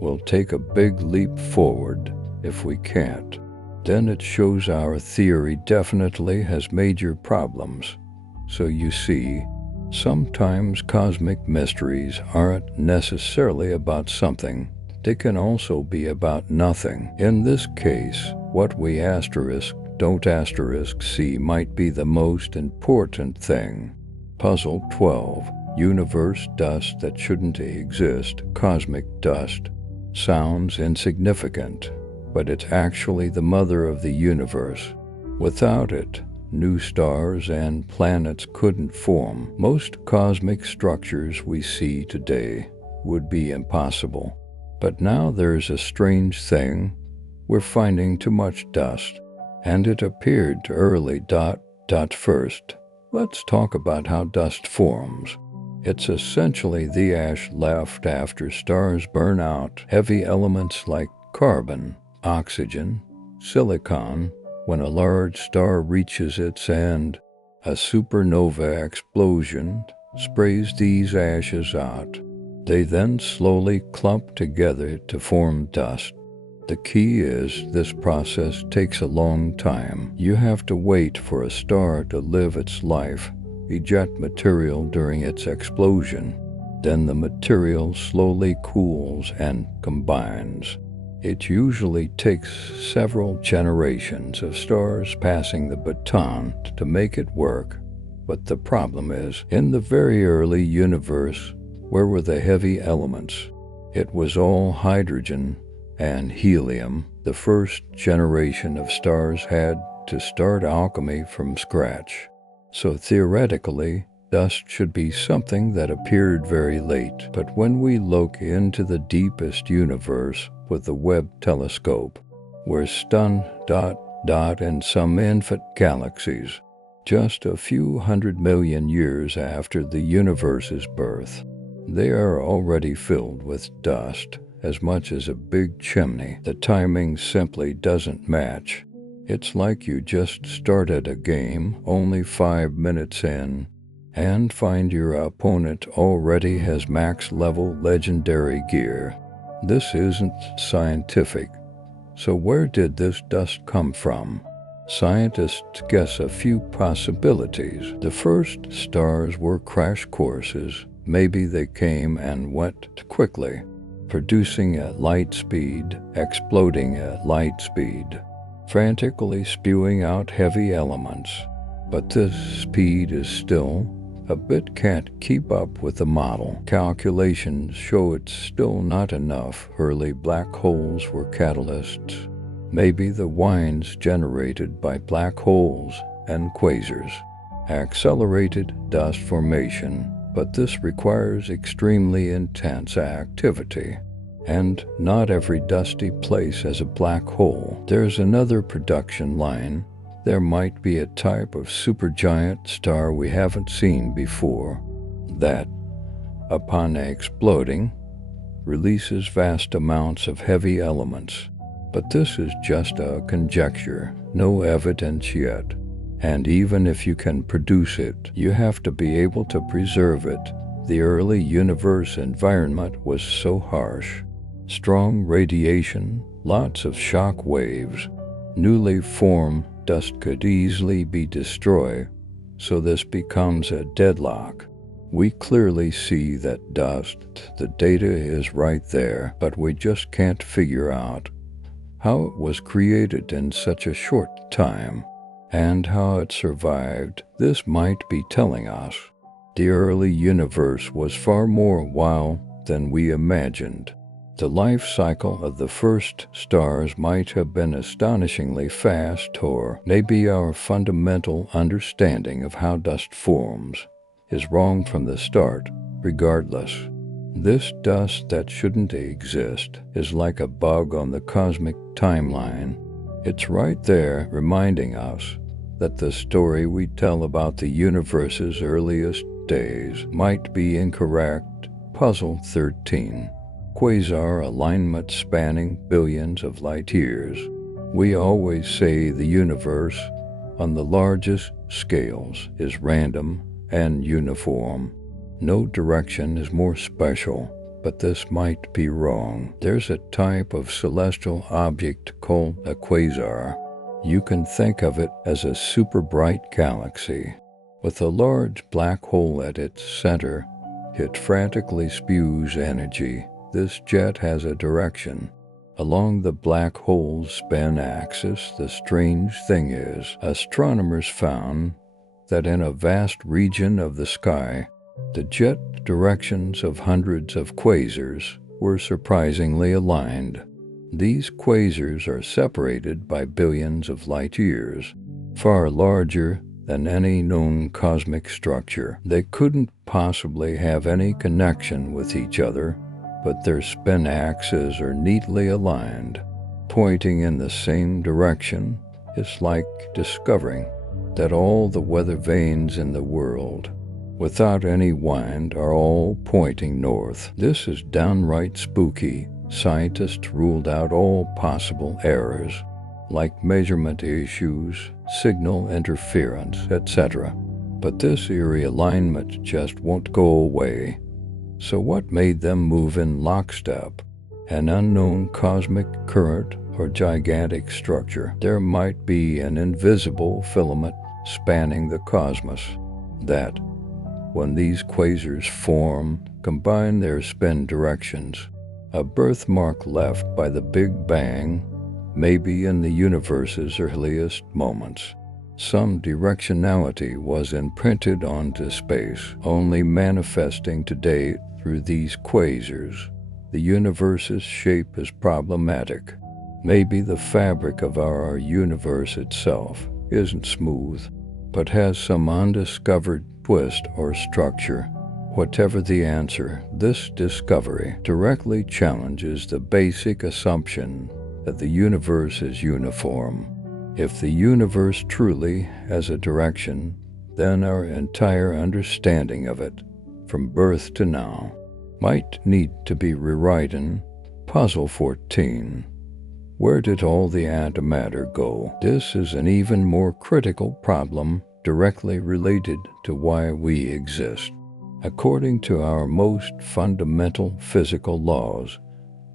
will take a big leap forward. If we can't, then it shows our theory definitely has major problems. So you see, sometimes cosmic mysteries aren't necessarily about something. They can also be about nothing. In this case, what we don't see might be the most important thing. Puzzle 12. Universe dust that shouldn't exist. Cosmic dust sounds insignificant, but it's actually the mother of the universe. Without it, new stars and planets couldn't form. Most cosmic structures we see today would be impossible. But now there's a strange thing. We're finding too much dust, and it appeared early. First, let's talk about how dust forms. It's essentially the ash left after stars burn out. Heavy elements like carbon, oxygen, silicon. When a large star reaches its end, a supernova explosion sprays these ashes out. They then slowly clump together to form dust. The key is this process takes a long time. You have to wait for a star to live its life, eject material during its explosion. Then the material slowly cools and combines. It usually takes several generations of stars passing the baton to make it work. But the problem is, in the very early universe, where were the heavy elements? It was all hydrogen and helium. The first generation of stars had to start alchemy from scratch. So theoretically, dust should be something that appeared very late. But when we look into the deepest universe with the Webb telescope, we're stunned. In some infant galaxies, just a few 100 million years after the universe's birth, they are already filled with dust, as much as a big chimney. The timing simply doesn't match. It's like you just started a game only 5 minutes in, and find your opponent already has max-level legendary gear. This isn't scientific. So where did this dust come from? Scientists guess a few possibilities. The first stars were crash courses. Maybe they came and went quickly, producing at light speed, exploding at light speed, frantically spewing out heavy elements. But this speed is still a bit can't keep up with the model. Calculations show it's still not enough. Early black holes were catalysts. Maybe the winds generated by black holes and quasars accelerated dust formation. But this requires extremely intense activity, and not every dusty place has a black hole. There's another production line. There might be a type of supergiant star we haven't seen before that, upon exploding, releases vast amounts of heavy elements. But this is just a conjecture, no evidence yet. And even if you can produce it, you have to be able to preserve it. The early universe environment was so harsh. Strong radiation, lots of shock waves. Newly formed dust could easily be destroyed, so this becomes a deadlock. We clearly see that dust, the data is right there, but we just can't figure out how it was created in such a short time and how it survived. This might be telling us the early universe was far more wild than we imagined. The life cycle of the first stars might have been astonishingly fast, or maybe our fundamental understanding of how dust forms is wrong from the start. Regardless, this dust that shouldn't exist is like a bug on the cosmic timeline. It's right there reminding us that the story we tell about the universe's earliest days might be incorrect. Puzzle 13. Quasar alignment spanning billions of light years. We always say the universe, on the largest scales, is random and uniform. No direction is more special, but this might be wrong. There's a type of celestial object called a quasar. You can think of it as a super bright galaxy with a large black hole at its center. It frantically spews energy. This jet has a direction. Along the black hole's spin axis, the strange thing is, astronomers found that in a vast region of the sky, the jet directions of hundreds of quasars were surprisingly aligned. These quasars are separated by billions of light years, far larger than any known cosmic structure. They couldn't possibly have any connection with each other, but their spin axes are neatly aligned, pointing in the same direction. It's like discovering that all the weather vanes in the world, without any wind, are all pointing north. This is downright spooky. Scientists ruled out all possible errors, like measurement issues, signal interference, etc. But this eerie alignment just won't go away. So what made them move in lockstep? An unknown cosmic current or gigantic structure. There might be an invisible filament spanning the cosmos that, when these quasars form, combine their spin directions. A birthmark left by the Big Bang, maybe in the universe's earliest moments. Some directionality was imprinted onto space, only manifesting today through these quasars. The universe's shape is problematic. Maybe the fabric of our universe itself isn't smooth, but has some undiscovered twist or structure. Whatever the answer, this discovery directly challenges the basic assumption that the universe is uniform. If the universe truly has a direction, then our entire understanding of it, from birth to now, might need to be rewritten. Puzzle 14. Where did all the antimatter go? This is an even more critical problem, directly related to why we exist. According to our most fundamental physical laws,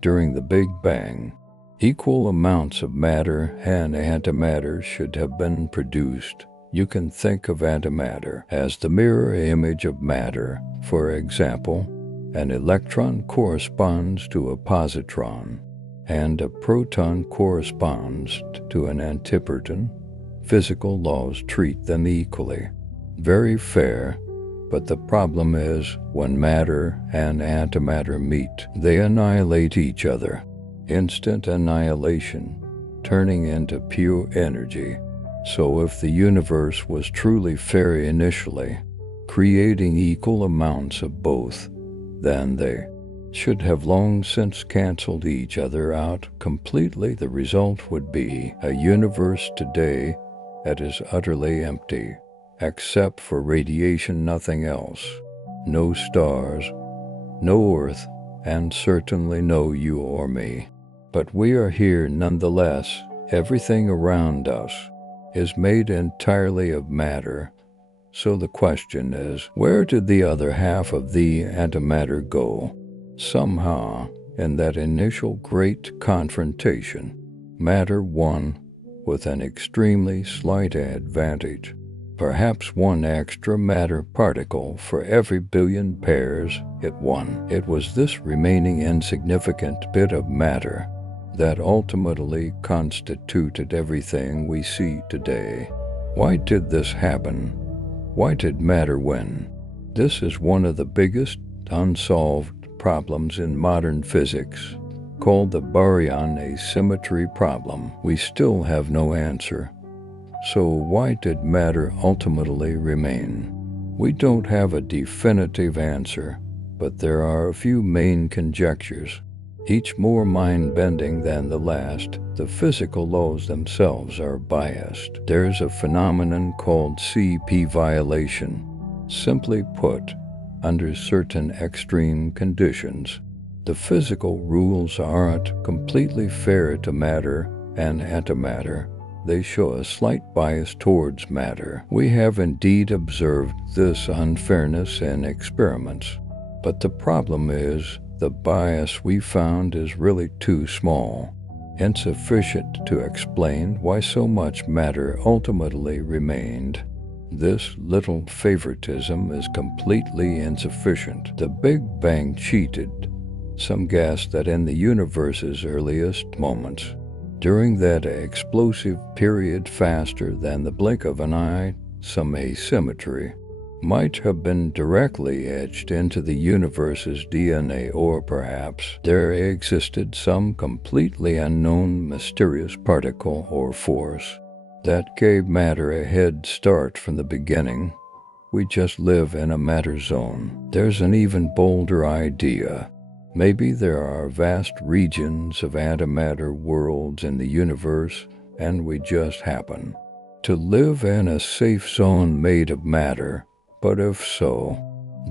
during the Big Bang, equal amounts of matter and antimatter should have been produced. You can think of antimatter as the mirror image of matter. For example, an electron corresponds to a positron, and a proton corresponds to an antiproton. Physical laws treat them equally. Very fair, but the problem is when matter and antimatter meet, they annihilate each other. Instant annihilation, turning into pure energy. So if the universe was truly fair initially, creating equal amounts of both, then they should have long since canceled each other out completely. The result would be a universe today that is utterly empty, except for radiation, nothing else. No stars, no Earth, and certainly no you or me. But we are here nonetheless. Everything around us is made entirely of matter. So the question is, where did the other half of the antimatter go? Somehow, in that initial great confrontation, matter won with an extremely slight advantage. Perhaps one extra matter particle for every billion pairs it won. It was this remaining insignificant bit of matter that ultimately constituted everything we see today. Why did this happen? Why did matter win? This is one of the biggest unsolved problems in modern physics, called the baryon asymmetry problem. We still have no answer. So why did matter ultimately remain? We don't have a definitive answer, but there are a few main conjectures, each more mind-bending than the last. The physical laws themselves are biased. There's a phenomenon called CP violation. Simply put, under certain extreme conditions, the physical rules aren't completely fair to matter and antimatter. They show a slight bias towards matter. We have indeed observed this unfairness in experiments, but the problem is the bias we found is really too small, insufficient to explain why so much matter ultimately remained. This little favoritism is completely insufficient. The Big Bang cheated. Some guessed that in the universe's earliest moments, during that explosive period faster than the blink of an eye, some asymmetry might have been directly etched into the universe's DNA, or perhaps there existed some completely unknown mysterious particle or force that gave matter a head start from the beginning. We just live in a matter zone. There's an even bolder idea. Maybe there are vast regions of antimatter worlds in the universe, and we just happen to live in a safe zone made of matter. But if so,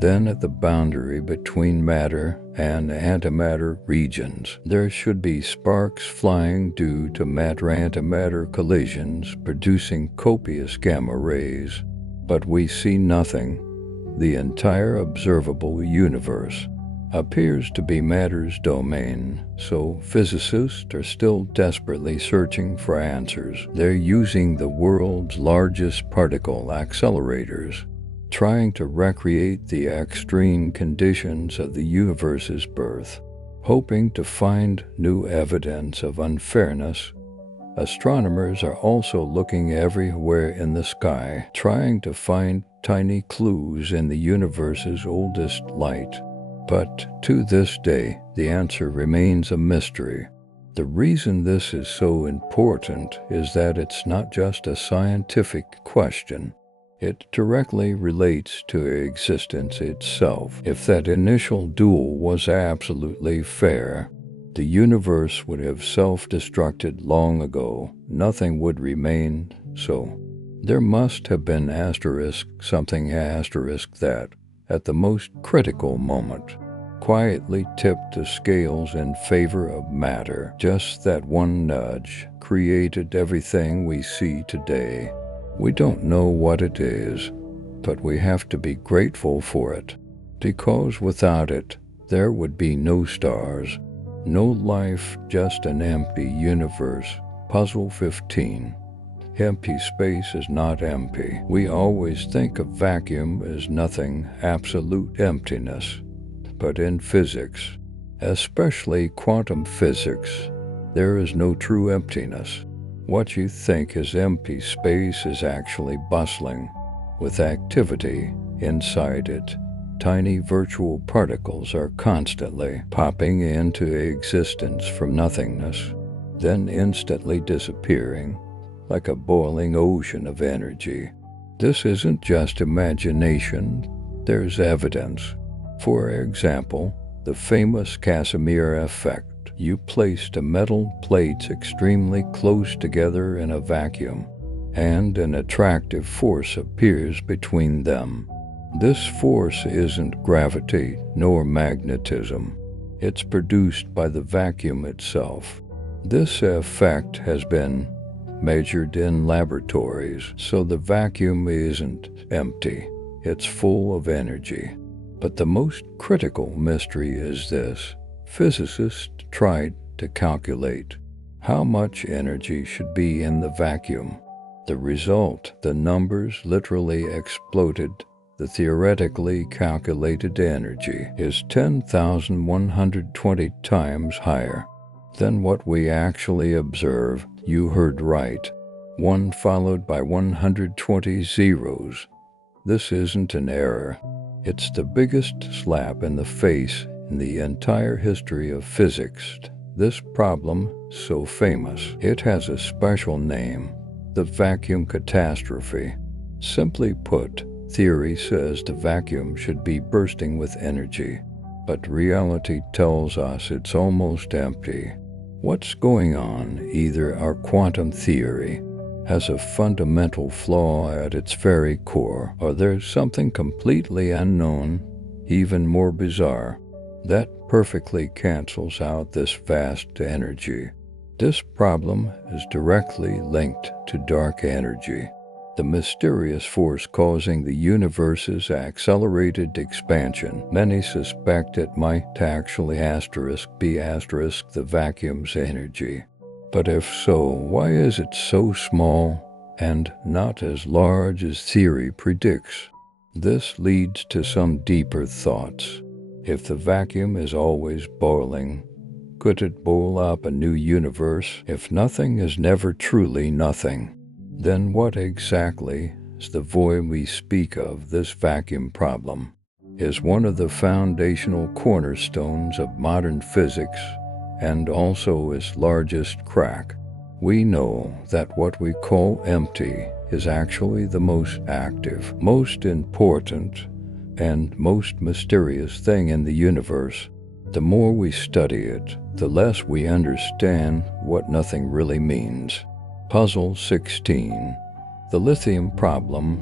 then at the boundary between matter and antimatter regions, there should be sparks flying due to matter-antimatter collisions producing copious gamma rays. But we see nothing. The entire observable universe appears to be matter's domain, so physicists are still desperately searching for answers. They're using the world's largest particle accelerators, trying to recreate the extreme conditions of the universe's birth, hoping to find new evidence of unfairness. Astronomers are also looking everywhere in the sky, trying to find tiny clues in the universe's oldest light. But to this day, the answer remains a mystery. The reason this is so important is that it's not just a scientific question. It directly relates to existence itself. If that initial duel was absolutely fair, the universe would have self-destructed long ago. Nothing would remain, so there must have been something that, at the most critical moment, quietly tipped the scales in favor of matter. Just that one nudge created everything we see today. We don't know what it is, but we have to be grateful for it, because without it, there would be no stars, no life, just an empty universe. Puzzle 15. Empty space is not empty. We always think of vacuum as nothing, absolute emptiness. But in physics, especially quantum physics, there is no true emptiness. What you think is empty space is actually bustling with activity inside it. Tiny virtual particles are constantly popping into existence from nothingness, then instantly disappearing like a boiling ocean of energy. This isn't just imagination, there's evidence. For example, the famous Casimir effect. You placed metal plates extremely close together in a vacuum, and an attractive force appears between them. This force isn't gravity nor magnetism. It's produced by the vacuum itself. This effect has been measured in laboratories, so the vacuum isn't empty, it's full of energy. But the most critical mystery is this. Physicists tried to calculate how much energy should be in the vacuum. The result, the numbers literally exploded. The theoretically calculated energy is 10,120 times higher than what we actually observe. You heard right. 1 followed by 120 zeros. This isn't an error. It's the biggest slap in the face in the entire history of physics. This problem, so famous, it has a special name, the vacuum catastrophe. Simply put, theory says the vacuum should be bursting with energy, but reality tells us it's almost empty. What's going on? Either our quantum theory has a fundamental flaw at its very core, or there's something completely unknown, even more bizarre, that perfectly cancels out this vast energy. This problem is directly linked to dark energy, the mysterious force causing the universe's accelerated expansion. Many suspect it might actually be the vacuum's energy. But if so, why is it so small and not as large as theory predicts? This leads to some deeper thoughts. If the vacuum is always boiling, could it boil up a new universe? If nothing is never truly nothing, then what exactly is the void we speak of? This vacuum problem is one of the foundational cornerstones of modern physics and also its largest crack. We know that what we call empty is actually the most active, most important, and most mysterious thing in the universe. The more we study it, the less we understand what nothing really means. Puzzle 16. The lithium problem.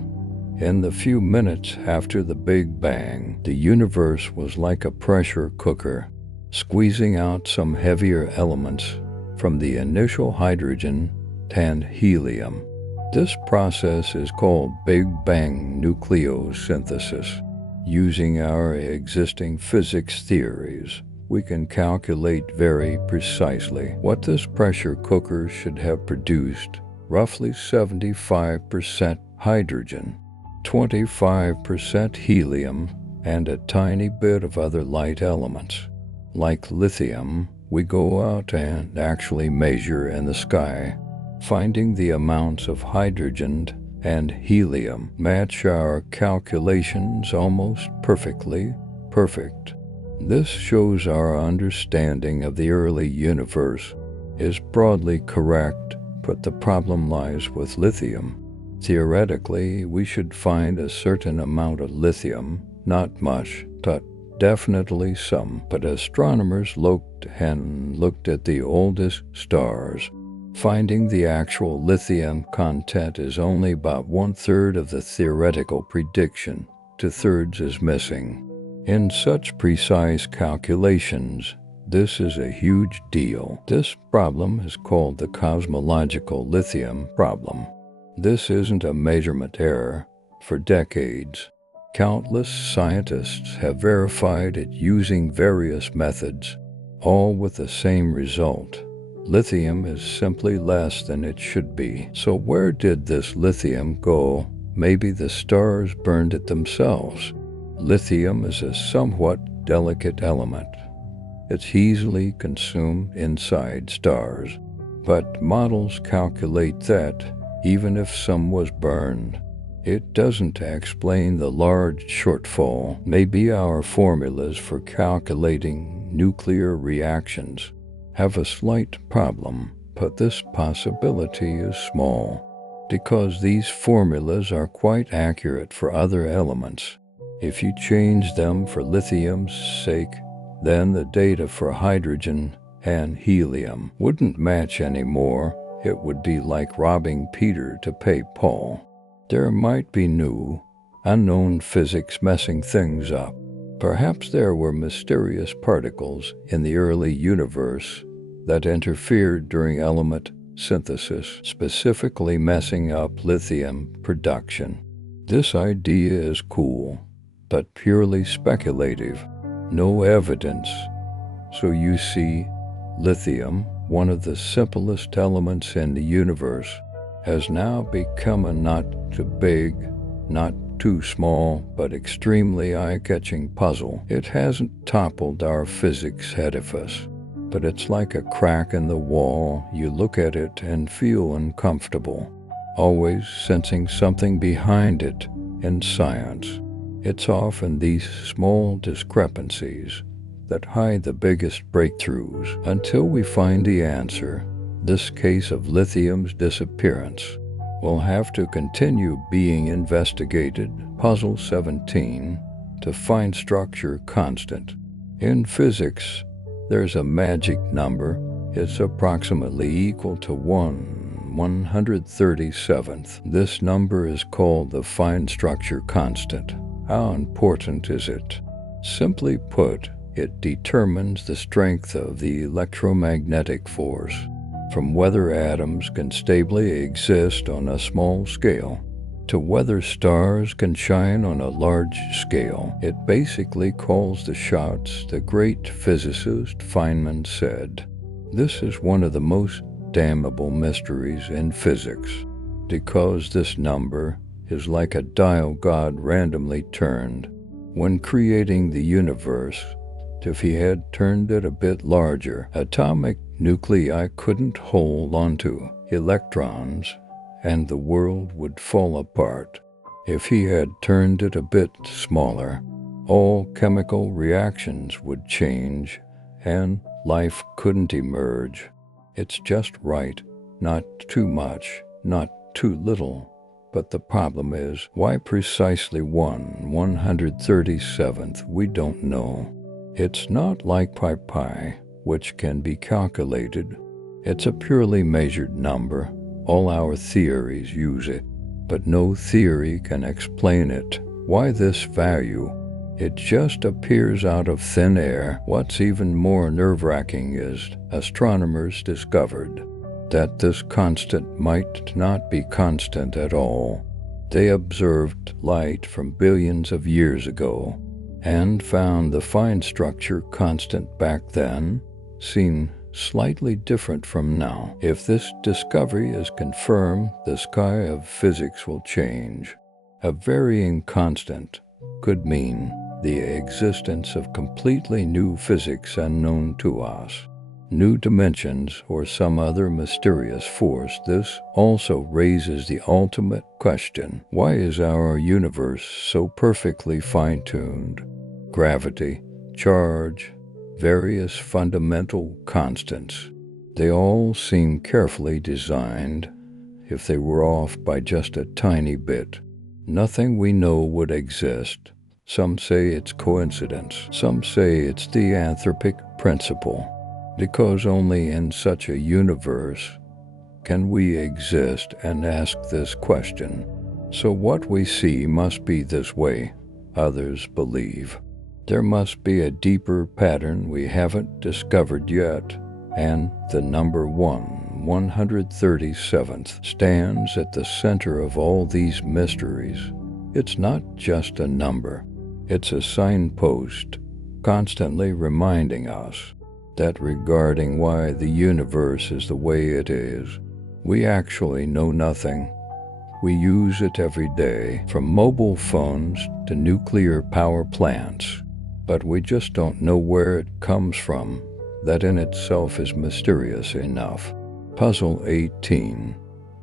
In the few minutes after the Big Bang, the universe was like a pressure cooker, squeezing out some heavier elements from the initial hydrogen and helium. This process is called Big Bang nucleosynthesis. Using our existing physics theories, we can calculate very precisely what this pressure cooker should have produced: roughly 75% hydrogen, 25% helium, and a tiny bit of other light elements. Like lithium, we go out and actually measure in the sky, finding the amounts of hydrogen and helium match our calculations almost perfectly. This shows our understanding of the early universe is broadly correct, but the problem lies with lithium. Theoretically, we should find a certain amount of lithium, not much, but definitely some. But astronomers looked at the oldest stars, finding the actual lithium content is only about 1/3 of the theoretical prediction. 2/3 is missing. In such precise calculations, this is a huge deal. This problem is called the cosmological lithium problem. This isn't a measurement error. For decades, countless scientists have verified it using various methods, all with the same result. Lithium is simply less than it should be. So where did this lithium go? Maybe the stars burned it themselves. Lithium is a somewhat delicate element. It's easily consumed inside stars, but models calculate that even if some was burned, it doesn't explain the large shortfall. Maybe our formulas for calculating nuclear reactions have a slight problem, but this possibility is small, because these formulas are quite accurate for other elements. If you change them for lithium's sake, then the data for hydrogen and helium wouldn't match anymore. It would be like robbing Peter to pay Paul. There might be new, unknown physics messing things up. Perhaps there were mysterious particles in the early universe that interfered during element synthesis, specifically messing up lithium production. This idea is cool, but purely speculative. No evidence. So you see, lithium, one of the simplest elements in the universe, has now become a not too big, not too small, but extremely eye-catching puzzle. It hasn't toppled our physics edifice, but it's like a crack in the wall. You look at it and feel uncomfortable, always sensing something behind it. In science, it's often these small discrepancies that hide the biggest breakthroughs until we find the answer. This case of lithium's disappearance will have to continue being investigated. Puzzle 17, to find structure constant. In physics, there's a magic number. It's approximately equal to 1/137th. This number is called the fine structure constant. How important is it? Simply put, it determines the strength of the electromagnetic force, from whether atoms can stably exist on a small scale to whether stars can shine on a large scale. It basically calls the shots, the great physicist Feynman said. This is one of the most damnable mysteries in physics, because this number is like a dial God randomly turned when creating the universe. If he had turned it a bit larger, atomic nuclei couldn't hold onto electrons and the world would fall apart. If he had turned it a bit smaller, all chemical reactions would change and life couldn't emerge. It's just right, not too much, not too little. But the problem is, why precisely 1/137th? We don't know. It's not like pi, which can be calculated. It's a purely measured number. All our theories use it, but no theory can explain it. Why this value? It just appears out of thin air. What's even more nerve-wracking is astronomers discovered that this constant might not be constant at all. They observed light from billions of years ago and found the fine structure constant back then seemed slightly different from now. If this discovery is confirmed, the sky of physics will change. A varying constant could mean the existence of completely new physics unknown to us, new dimensions, or some other mysterious force. This also raises the ultimate question: why is our universe so perfectly fine-tuned? Gravity, charge, various fundamental constants. They all seem carefully designed. If they were off by just a tiny bit, nothing we know would exist. Some say it's coincidence. Some say it's the anthropic principle, because only in such a universe can we exist and ask this question. So what we see must be this way, others believe. There must be a deeper pattern we haven't discovered yet, and the number 1/137th stands at the center of all these mysteries. It's not just a number. It's a signpost, constantly reminding us that regarding why the universe is the way it is, we actually know nothing. We use it every day, from mobile phones to nuclear power plants, but we just don't know where it comes from. That in itself is mysterious enough. Puzzle 18.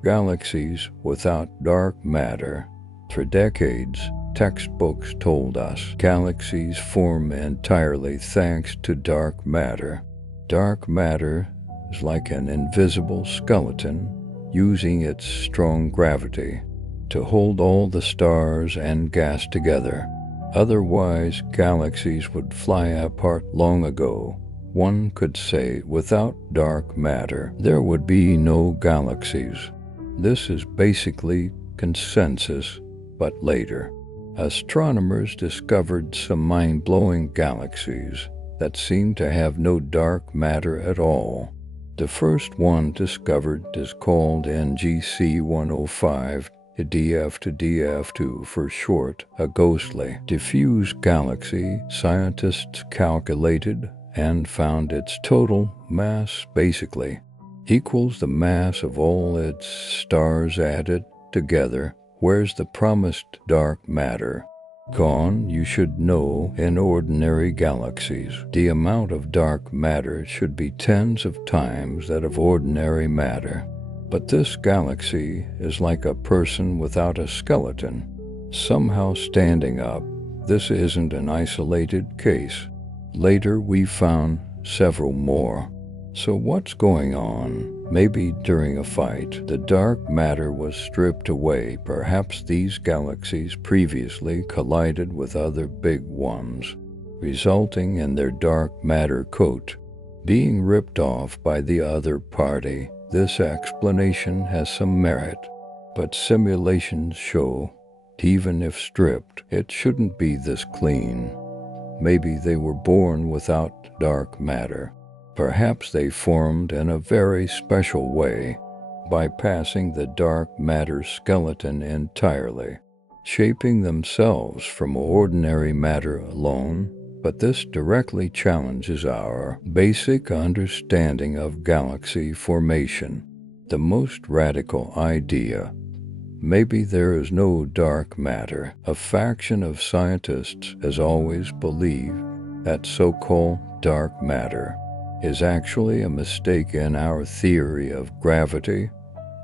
Galaxies without dark matter. For decades, textbooks told us galaxies form entirely thanks to dark matter. Dark matter is like an invisible skeleton using its strong gravity to hold all the stars and gas together. Otherwise, galaxies would fly apart long ago. One could say without dark matter, there would be no galaxies. This is basically consensus, but later, astronomers discovered some mind-blowing galaxies that seemed to have no dark matter at all. The first one discovered is called NGC 105, DF to DF2 for short, a ghostly, diffuse galaxy. Scientists calculated and found its total mass basically equals the mass of all its stars added together. Where's the promised dark matter gone? You should know, in ordinary galaxies, the amount of dark matter should be tens of times that of ordinary matter. But this galaxy is like a person without a skeleton, somehow standing up. This isn't an isolated case. Later we found several more. So what's going on? Maybe during a fight, the dark matter was stripped away. Perhaps these galaxies previously collided with other big ones, resulting in their dark matter coat being ripped off by the other party. This explanation has some merit, but simulations show, even if stripped, it shouldn't be this clean. Maybe they were born without dark matter. Perhaps they formed in a very special way, bypassing the dark matter skeleton entirely, shaping themselves from ordinary matter alone. But this directly challenges our basic understanding of galaxy formation. The most radical idea. Maybe there is no dark matter. A faction of scientists has always believed that so-called dark matter is actually a mistake in our theory of gravity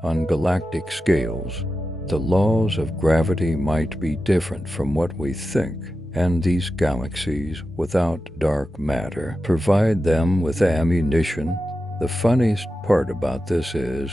on galactic scales. The laws of gravity might be different from what we think, and these galaxies without dark matter provide them with ammunition. The funniest part about this is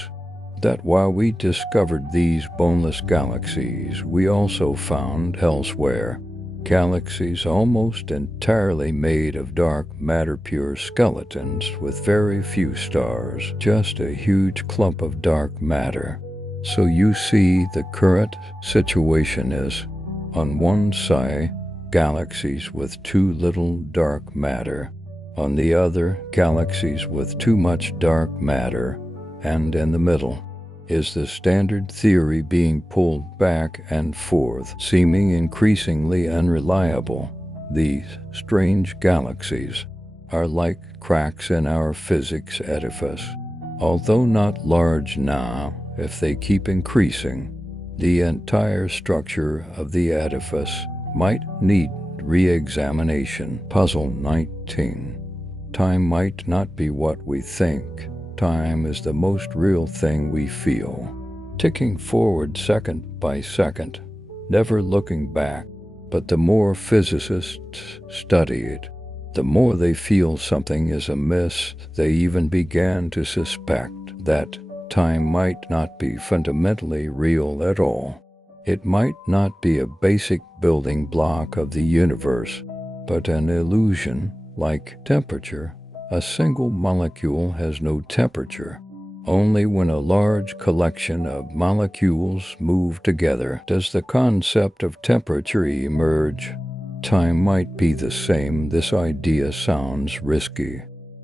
that while we discovered these boneless galaxies, we also found elsewhere galaxies almost entirely made of dark matter, pure skeletons with very few stars, just a huge clump of dark matter. So you see, the current situation is, on one side, galaxies with too little dark matter, on the other, galaxies with too much dark matter, and in the middle is the standard theory being pulled back and forth, seeming increasingly unreliable. These strange galaxies are like cracks in our physics edifice. Although not large now, if they keep increasing, the entire structure of the edifice might need re-examination. Puzzle 19. Time might not be what we think. Time is the most real thing we feel, ticking forward second by second, never looking back. But the more physicists study it, the more they feel something is amiss. They even began to suspect that time might not be fundamentally real at all. It might not be a basic building block of the universe, but an illusion like temperature. A single molecule has no temperature. Only when a large collection of molecules move together does the concept of temperature emerge. Time might be the same. This idea sounds risky,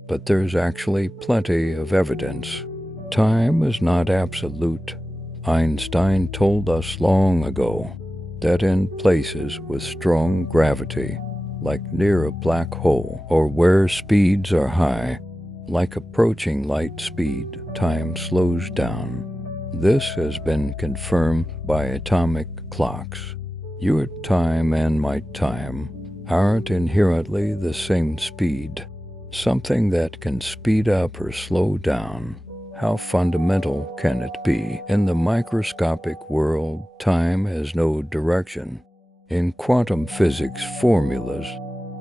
but there's actually plenty of evidence. Time is not absolute. Einstein told us long ago that in places with strong gravity, like near a black hole, or where speeds are high, like approaching light speed, time slows down. This has been confirmed by atomic clocks. Your time and my time aren't inherently the same speed. Something that can speed up or slow down. How fundamental can it be? In the microscopic world, time has no direction. In quantum physics formulas,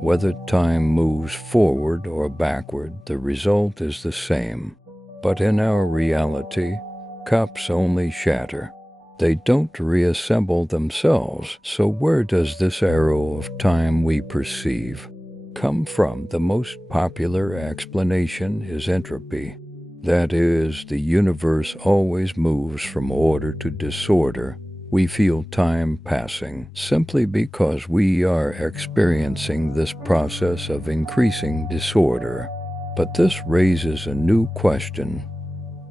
whether time moves forward or backward, the result is the same. But in our reality, cups only shatter. They don't reassemble themselves. So where does this arrow of time we perceive come from? The most popular explanation is entropy. That is, the universe always moves from order to disorder. We feel time passing simply because we are experiencing this process of increasing disorder. But this raises a new question.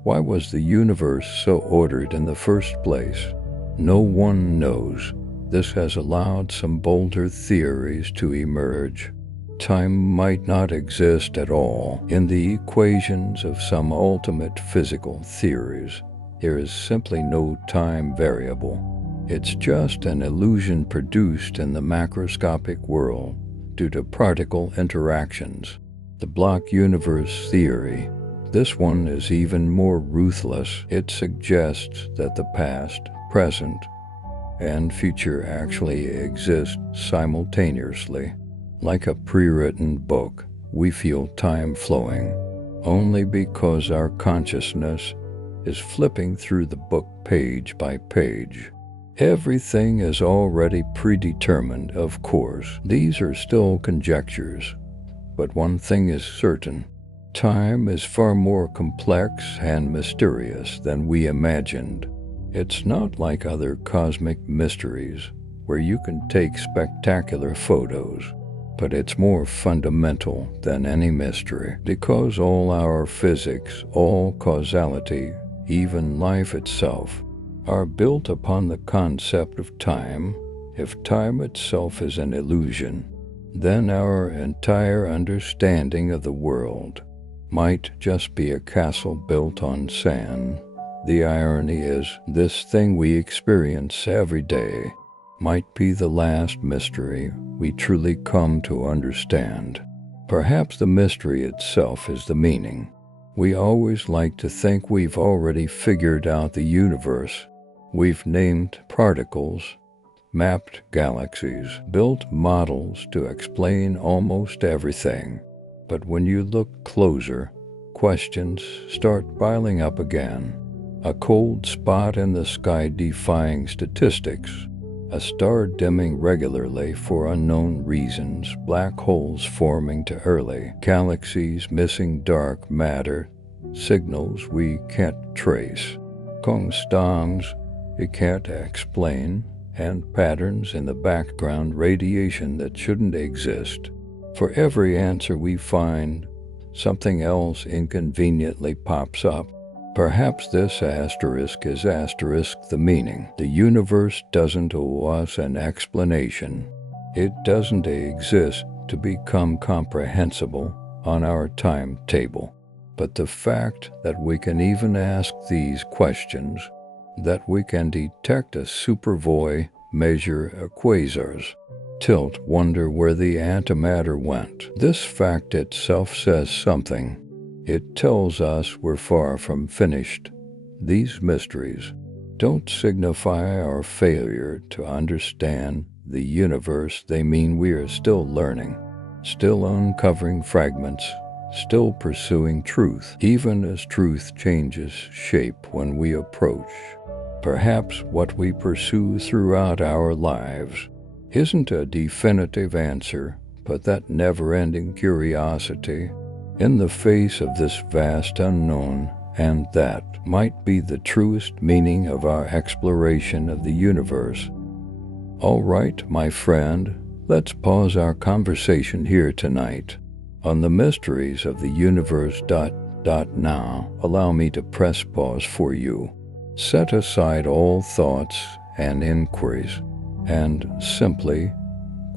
Why was the universe so ordered in the first place? No one knows. This has allowed some bolder theories to emerge. Time might not exist at all. In the equations of some ultimate physical theories, there is simply no time variable. It's just an illusion produced in the macroscopic world due to particle interactions. The block universe theory. This one is even more ruthless. It suggests that the past, present, and future actually exist simultaneously. Like a pre-written book, we feel time flowing, only because our consciousness is flipping through the book page by page. Everything is already predetermined, of course. These are still conjectures, but one thing is certain. Time is far more complex and mysterious than we imagined. It's not like other cosmic mysteries, where you can take spectacular photos, but it's more fundamental than any mystery, because all our physics, all causality, even life itself, are built upon the concept of time. If time itself is an illusion, then our entire understanding of the world might just be a castle built on sand. The irony is, this thing we experience every day might be the last mystery we truly come to understand. Perhaps the mystery itself is the meaning. We always like to think we've already figured out the universe. We've named particles, mapped galaxies, built models to explain almost everything. But when you look closer, questions start piling up again. A cold spot in the sky defying statistics, a star dimming regularly for unknown reasons, black holes forming too early, galaxies missing dark matter, signals we can't trace, constants we can't explain, and patterns in the background radiation that shouldn't exist. For every answer we find, something else inconveniently pops up. Perhaps this asterisk is the meaning. The universe doesn't owe us an explanation. It doesn't exist to become comprehensible on our timetable. But the fact that we can even ask these questions, that we can detect a supervoid, measure quasars, tilt, wonder where the antimatter went. This fact itself says something. It tells us we're far from finished. These mysteries don't signify our failure to understand the universe. They mean we are still learning, still uncovering fragments, still pursuing truth, even as truth changes shape when we approach. Perhaps what we pursue throughout our lives isn't a definitive answer, but that never-ending curiosity in the face of this vast unknown, and that might be the truest meaning of our exploration of the universe. All right, my friend, let's pause our conversation here tonight on the mysteries of the universe. Now, allow me to press pause for you. Set aside all thoughts and inquiries, and simply,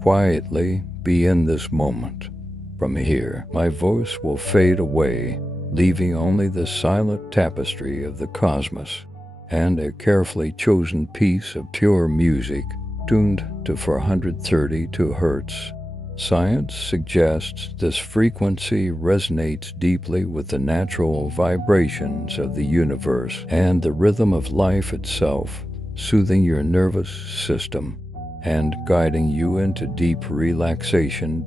quietly be in this moment. From here, my voice will fade away, leaving only the silent tapestry of the cosmos and a carefully chosen piece of pure music tuned to 432 Hz. Science suggests this frequency resonates deeply with the natural vibrations of the universe and the rhythm of life itself, soothing your nervous system and guiding you into deep relaxation.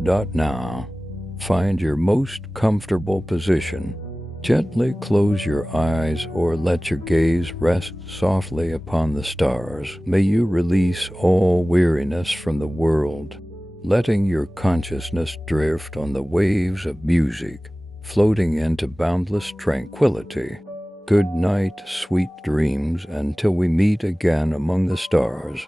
Now, find your most comfortable position. Gently close your eyes or let your gaze rest softly upon the stars. May you release all weariness from the world, letting your consciousness drift on the waves of music, floating into boundless tranquility. Good night, sweet dreams, until we meet again among the stars.